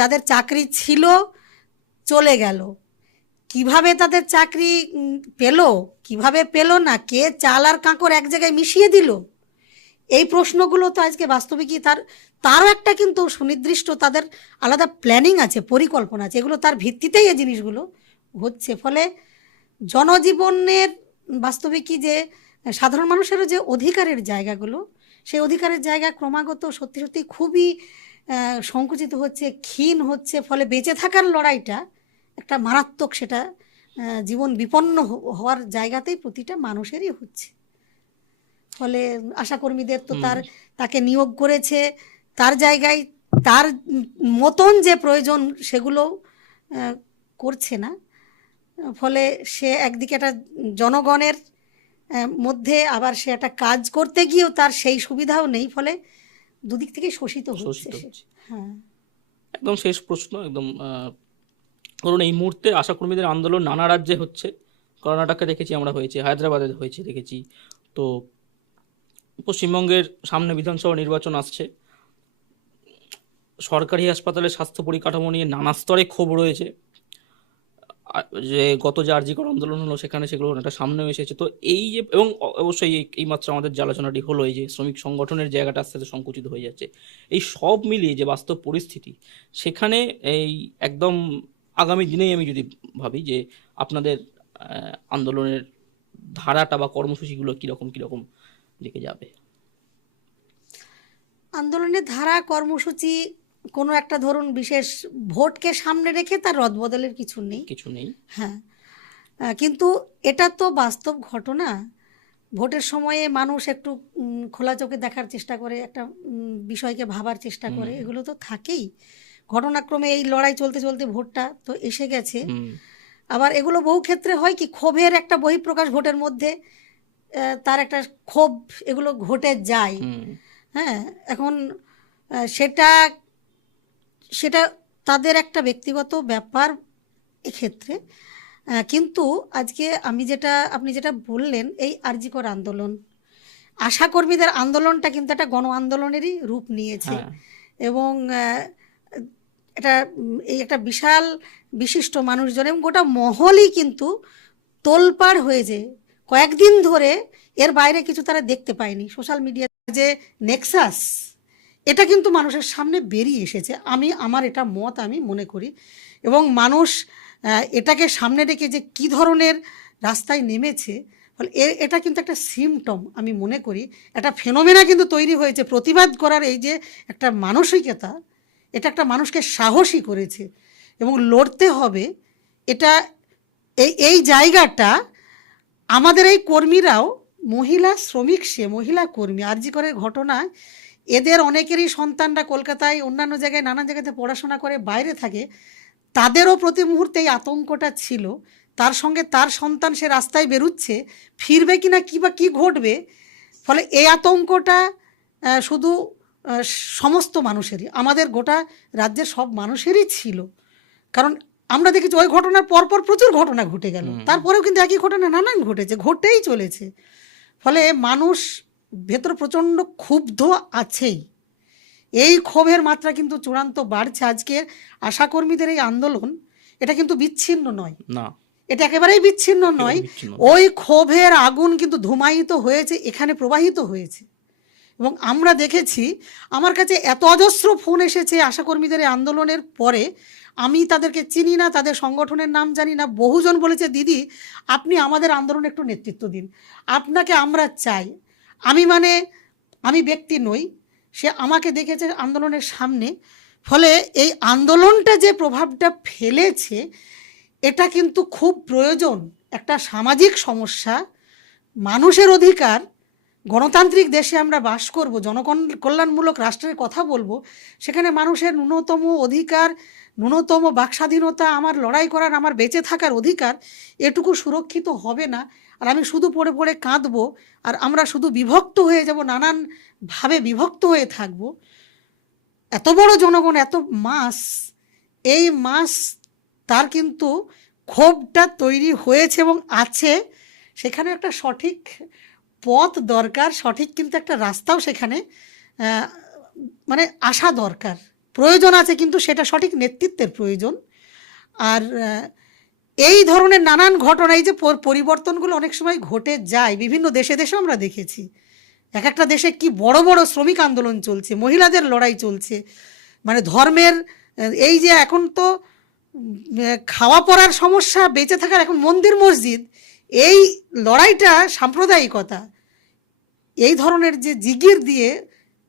যাদের চাকরি ছিল চলে গেল, কিভাবে তাদের চাকরি পেলো, কিভাবে পেলো না, কে চাল আর কাঁকর এক জায়গায় মিশিয়ে দিল, এই প্রশ্নগুলো তো আজকে বাস্তবিকই তারও একটা কিন্তু সুনির্দিষ্ট তাদের আলাদা প্ল্যানিং আছে, পরিকল্পনা আছে, এগুলো তার ভিত্তিতেই এই জিনিসগুলো হচ্ছে। ফলে জনজীবনের বাস্তবিকই যে সাধারণ মানুষেরও যে অধিকারের জায়গাগুলো, সেই অধিকারের জায়গা ক্রমাগত সত্যি সত্যি খুবই সংকুচিত হচ্ছে, ক্ষীণ হচ্ছে। ফলে বেঁচে থাকার লড়াইটা একটা মারাত্মক, সেটা জীবন বিপন্ন হওয়ার জায়গাতেই প্রতিটা মানুষেরই হচ্ছে। ফলে আশাকর্মীদের তো তাকে নিয়োগ করেছে, তার জায়গায় তার মতন যে প্রয়োজন সেগুলো করছে না। ফলে সে একদিকে একটা জনগণের মধ্যে, আবার সে একটা কাজ করতে গিয়েও তার সেই সুবিধাও নেই। ফলে দুদিক থেকে শোষিত হচ্ছে। হ্যাঁ, একদম শেষ প্রশ্ন, একদম ধরুন এই মুহূর্তে আশাকর্মীদের আন্দোলন নানা রাজ্যে হচ্ছে, কর্ণাটকে দেখেছি আমরা হয়েছে, হায়দ্রাবাদে হয়েছে দেখেছি, তো পশ্চিমবঙ্গের সামনে বিধানসভা নির্বাচন আসছে, সরকারি হাসপাতালে স্বাস্থ্য পরিকাঠামো নিয়ে নানা স্তরে ক্ষোভ রয়েছে। যে গত যে আরজিকর আন্দোলন হলো সেখানে সেগুলো অনেকটা সামনেও এসেছে। তো এই যে, এবং অবশ্যই এইমাত্র আমাদের যে আলোচনাটি হলো, এই যে শ্রমিক সংগঠনের জায়গাটা আস্তে আস্তে সংকুচিত হয়ে যাচ্ছে, এই সব মিলিয়ে যে বাস্তব পরিস্থিতি, সেখানে এই একদম আগামী দিনেই আমি যদি ভাবি যে আপনাদের আন্দোলনের ধারাটা বা কর্মসূচিগুলো কীরকম দিকে যাবে? আন্দোলনের ধারা কর্মসূচি কোনো একটা ধরুন বিশেষ ভোটকে সামনে রেখে তার রদবদলের কিছু নেই। হ্যাঁ, কিন্তু এটা তো বাস্তব ঘটনা। ভোটের সময়ে মানুষ একটু খোলা চোখে দেখার চেষ্টা করে, একটা বিষয়কে ভাবার চেষ্টা করে, এগুলো তো থাকেই। ঘটনাক্রমে এই লড়াই চলতে চলতে ভোটটা তো এসে গেছে। আবার এগুলো বহু ক্ষেত্রে হয় কি, ক্ষোভের একটা বহিঃপ্রকাশ ভোটের মধ্যে, তার একটা ক্ষোভ এগুলো ঘটে যায়। হ্যাঁ, এখন সেটা তাদের একটা ব্যক্তিগত ব্যাপার এক্ষেত্রে। কিন্তু আজকে আপনি যেটা বললেন, এই আরজিকর আন্দোলন, আশাকর্মীদের আন্দোলনটা কিন্তু একটা গণ আন্দোলনেরই রূপ নিয়েছে। এবং এই একটা বিশাল বিশিষ্ট মানুষজন এবং গোটা মহলই কিন্তু তোলপাড় হয়েছে কয়েকদিন ধরে। এর বাইরে কিছু তারা দেখতে পায়নি। সোশ্যাল মিডিয়া যে নেক্সাস, এটা কিন্তু মানুষের সামনে বেরিয়ে এসেছে। আমার এটা মত, আমি মনে করি। এবং মানুষ এটাকে সামনে রেখে যে কী ধরনের রাস্তায় নেমেছে, ফলে এটা কিন্তু একটা সিমটম, আমি মনে করি একটা ফেনোমেনা কিন্তু তৈরি হয়েছে প্রতিবাদ করার। এই যে একটা মানসিকতা, এটা একটা মানুষকে সাহসী করেছে এবং লড়তে হবে। এই জায়গাটা আমাদের এই কর্মীরাও মহিলা শ্রমিক, সে মহিলা কর্মী। আরজি করের ঘটনায় এদের অনেকেরই সন্তানরা কলকাতায় অন্যান্য জায়গায় নানান জায়গাতে পড়াশোনা করে বাইরে থাকে, তাদেরও প্রতি মুহূর্তে এই আতঙ্কটা ছিল। তার সঙ্গে তার সন্তান সে রাস্তায় বেরুচ্ছে, ফিরবে কি না, কী বা কী ঘটবে। ফলে এই আতঙ্কটা শুধু সমস্ত মানুষেরই, আমাদের গোটা রাজ্যের সব মানুষেরই ছিল। কারণ আমরা দেখেছি ওই ঘটনার পরপর প্রচুর ঘটনা ঘটে গেল, তারপরেও কিন্তু একই ঘটনা নানান ঘটেছে, ঘটেই চলেছে। ফলে মানুষ ভেতর প্রচণ্ড ক্ষুব্ধ আছেই। এই ক্ষোভের মাত্রা কিন্তু চূড়ান্ত বাড়ছে। আজকের আশাকর্মীদের এই আন্দোলন, এটা কিন্তু বিচ্ছিন্ন নয়, না, এটা একেবারেই বিচ্ছিন্ন নয়। ওই ক্ষোভের আগুন কিন্তু ধুমায়িত হয়েছে, এখানে প্রবাহিত হয়েছে। এবং আমরা দেখেছি, আমার কাছে এত অজস্র ফোন এসেছে আশাকর্মীদের এই আন্দোলনের পরে। আমি তাদেরকে চিনি না, তাদের সংগঠনের নাম জানি না। বহুজন বলেছে, দিদি আপনি আমাদের আন্দোলনে একটু নেতৃত্ব দিন, আপনাকে আমরা চাই। আমি ব্যক্তি নই, সে আমাকে দেখেছে আন্দোলনের সামনে। ফলে এই আন্দোলনটা যে প্রভাবটা ফেলেছে, এটা কিন্তু খুব প্রয়োজন। একটা সামাজিক সমস্যা, মানুষের অধিকার, গণতান্ত্রিক দেশে আমরা বাস করব, জনকল্যাণমূলক রাষ্ট্রের কথা বলবো, সেখানে মানুষের ন্যূনতম অধিকার, ন্যূনতম বাকস্বাধীনতা, আমার লড়াই করার, আমার বেঁচে থাকার অধিকার, এটুকু সুরক্ষিত হবে না। আর আমি শুধু পড়ে পড়ে কাঁদবো, আর আমরা শুধু বিভক্ত হয়ে যাব, নানানভাবে বিভক্ত হয়ে থাকব। এত বড় জনগণ, এত মাস, এই মাস, তার কিন্তু ক্ষোভটা তৈরি হয়েছে এবং আছে। সেখানে একটা সঠিক পথ দরকার, সঠিক কিন্তু একটা রাস্তাও সেখানে মানে আসা দরকার, প্রয়োজন আছে, কিন্তু সেটা সঠিক নেতৃত্বের প্রয়োজন। আর এই ধরনের নানান ঘটনা, এই যে পরিবর্তনগুলো অনেক সময় ঘটে যায় বিভিন্ন দেশে দেশেও আমরা দেখেছি। এক একটা দেশে কি বড় বড় শ্রমিক আন্দোলন চলছে, মহিলাদের লড়াই চলছে, মানে ধর্মের, এই যে এখন তো খাওয়া পড়ার সমস্যা, বেঁচে থাকার, এখন মন্দির মসজিদ, এই লড়াইটা, সাম্প্রদায়িকতা, এই ধরনের যে জিগির দিয়ে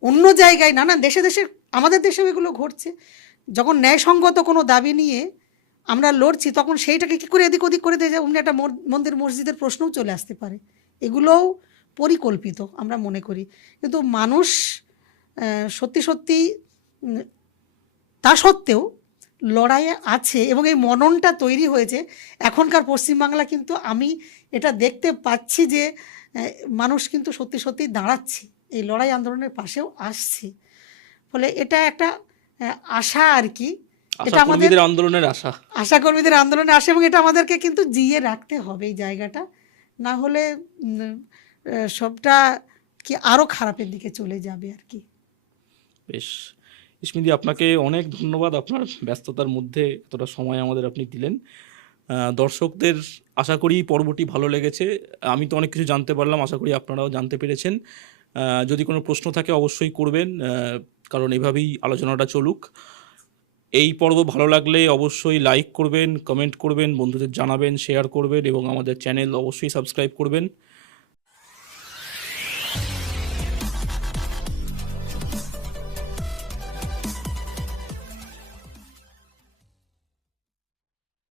অন্য জায়গায় নানান দেশে দেশে, আমাদের দেশেও এগুলো ঘটছে। যখন ন্যায়সঙ্গত কোনো দাবি নিয়ে আমরা লড়ছি, তখন সেইটাকে কী করে এদিক ওদিক করে দিয়ে যায়, অমনি একটা মন্দির মসজিদের প্রশ্নও চলে আসতে পারে। এগুলোও পরিকল্পিত আমরা মনে করি। কিন্তু মানুষ সত্যি সত্যি তা সত্ত্বেও লড়াইয়ে আছে এবং এই মননটা তৈরি হয়েছে। এখনকার পশ্চিমবাংলা কিন্তু আমি এটা দেখতে পাচ্ছি যে মানুষ কিন্তু সত্যি সত্যি দাঁড়াচ্ছে, এই লড়াই আন্দোলনের পাশেও আসছে। ফলে এটা একটা আশা আর কি, এটা আমাদের আন্দোলনের আশা, আশাকর্মীদের আন্দোলনে আসে, এবং এটা আমাদেরকে কিন্তু জিয়ে রাখতে হবে এই জায়গাটা, না হলে সবটা কি আরও খারাপের দিকে চলে যাবে আর কি। বেশ, স্মৃতি, আপনাকে অনেক ধন্যবাদ। আপনার ব্যস্ততার মধ্যে এতটা সময় আমাদের আপনি দিলেন। দর্শকদের আশা করি পর্বটি ভালো লেগেছে। আমি তো অনেক কিছু জানতে পারলাম, আশা করি আপনারাও জানতে পেরেছেন। যদি কোনো প্রশ্ন থাকে অবশ্যই করবেন, কারণ এভাবেই আলোচনাটা চলুক। এই পর্ব ভালো লাগলে অবশ্যই লাইক করবেন, কমেন্ট করবেন, বন্ধুদের জানাবেন, শেয়ার করবেন এবং আমাদের চ্যানেল অবশ্যই সাবস্ক্রাইব করবেন।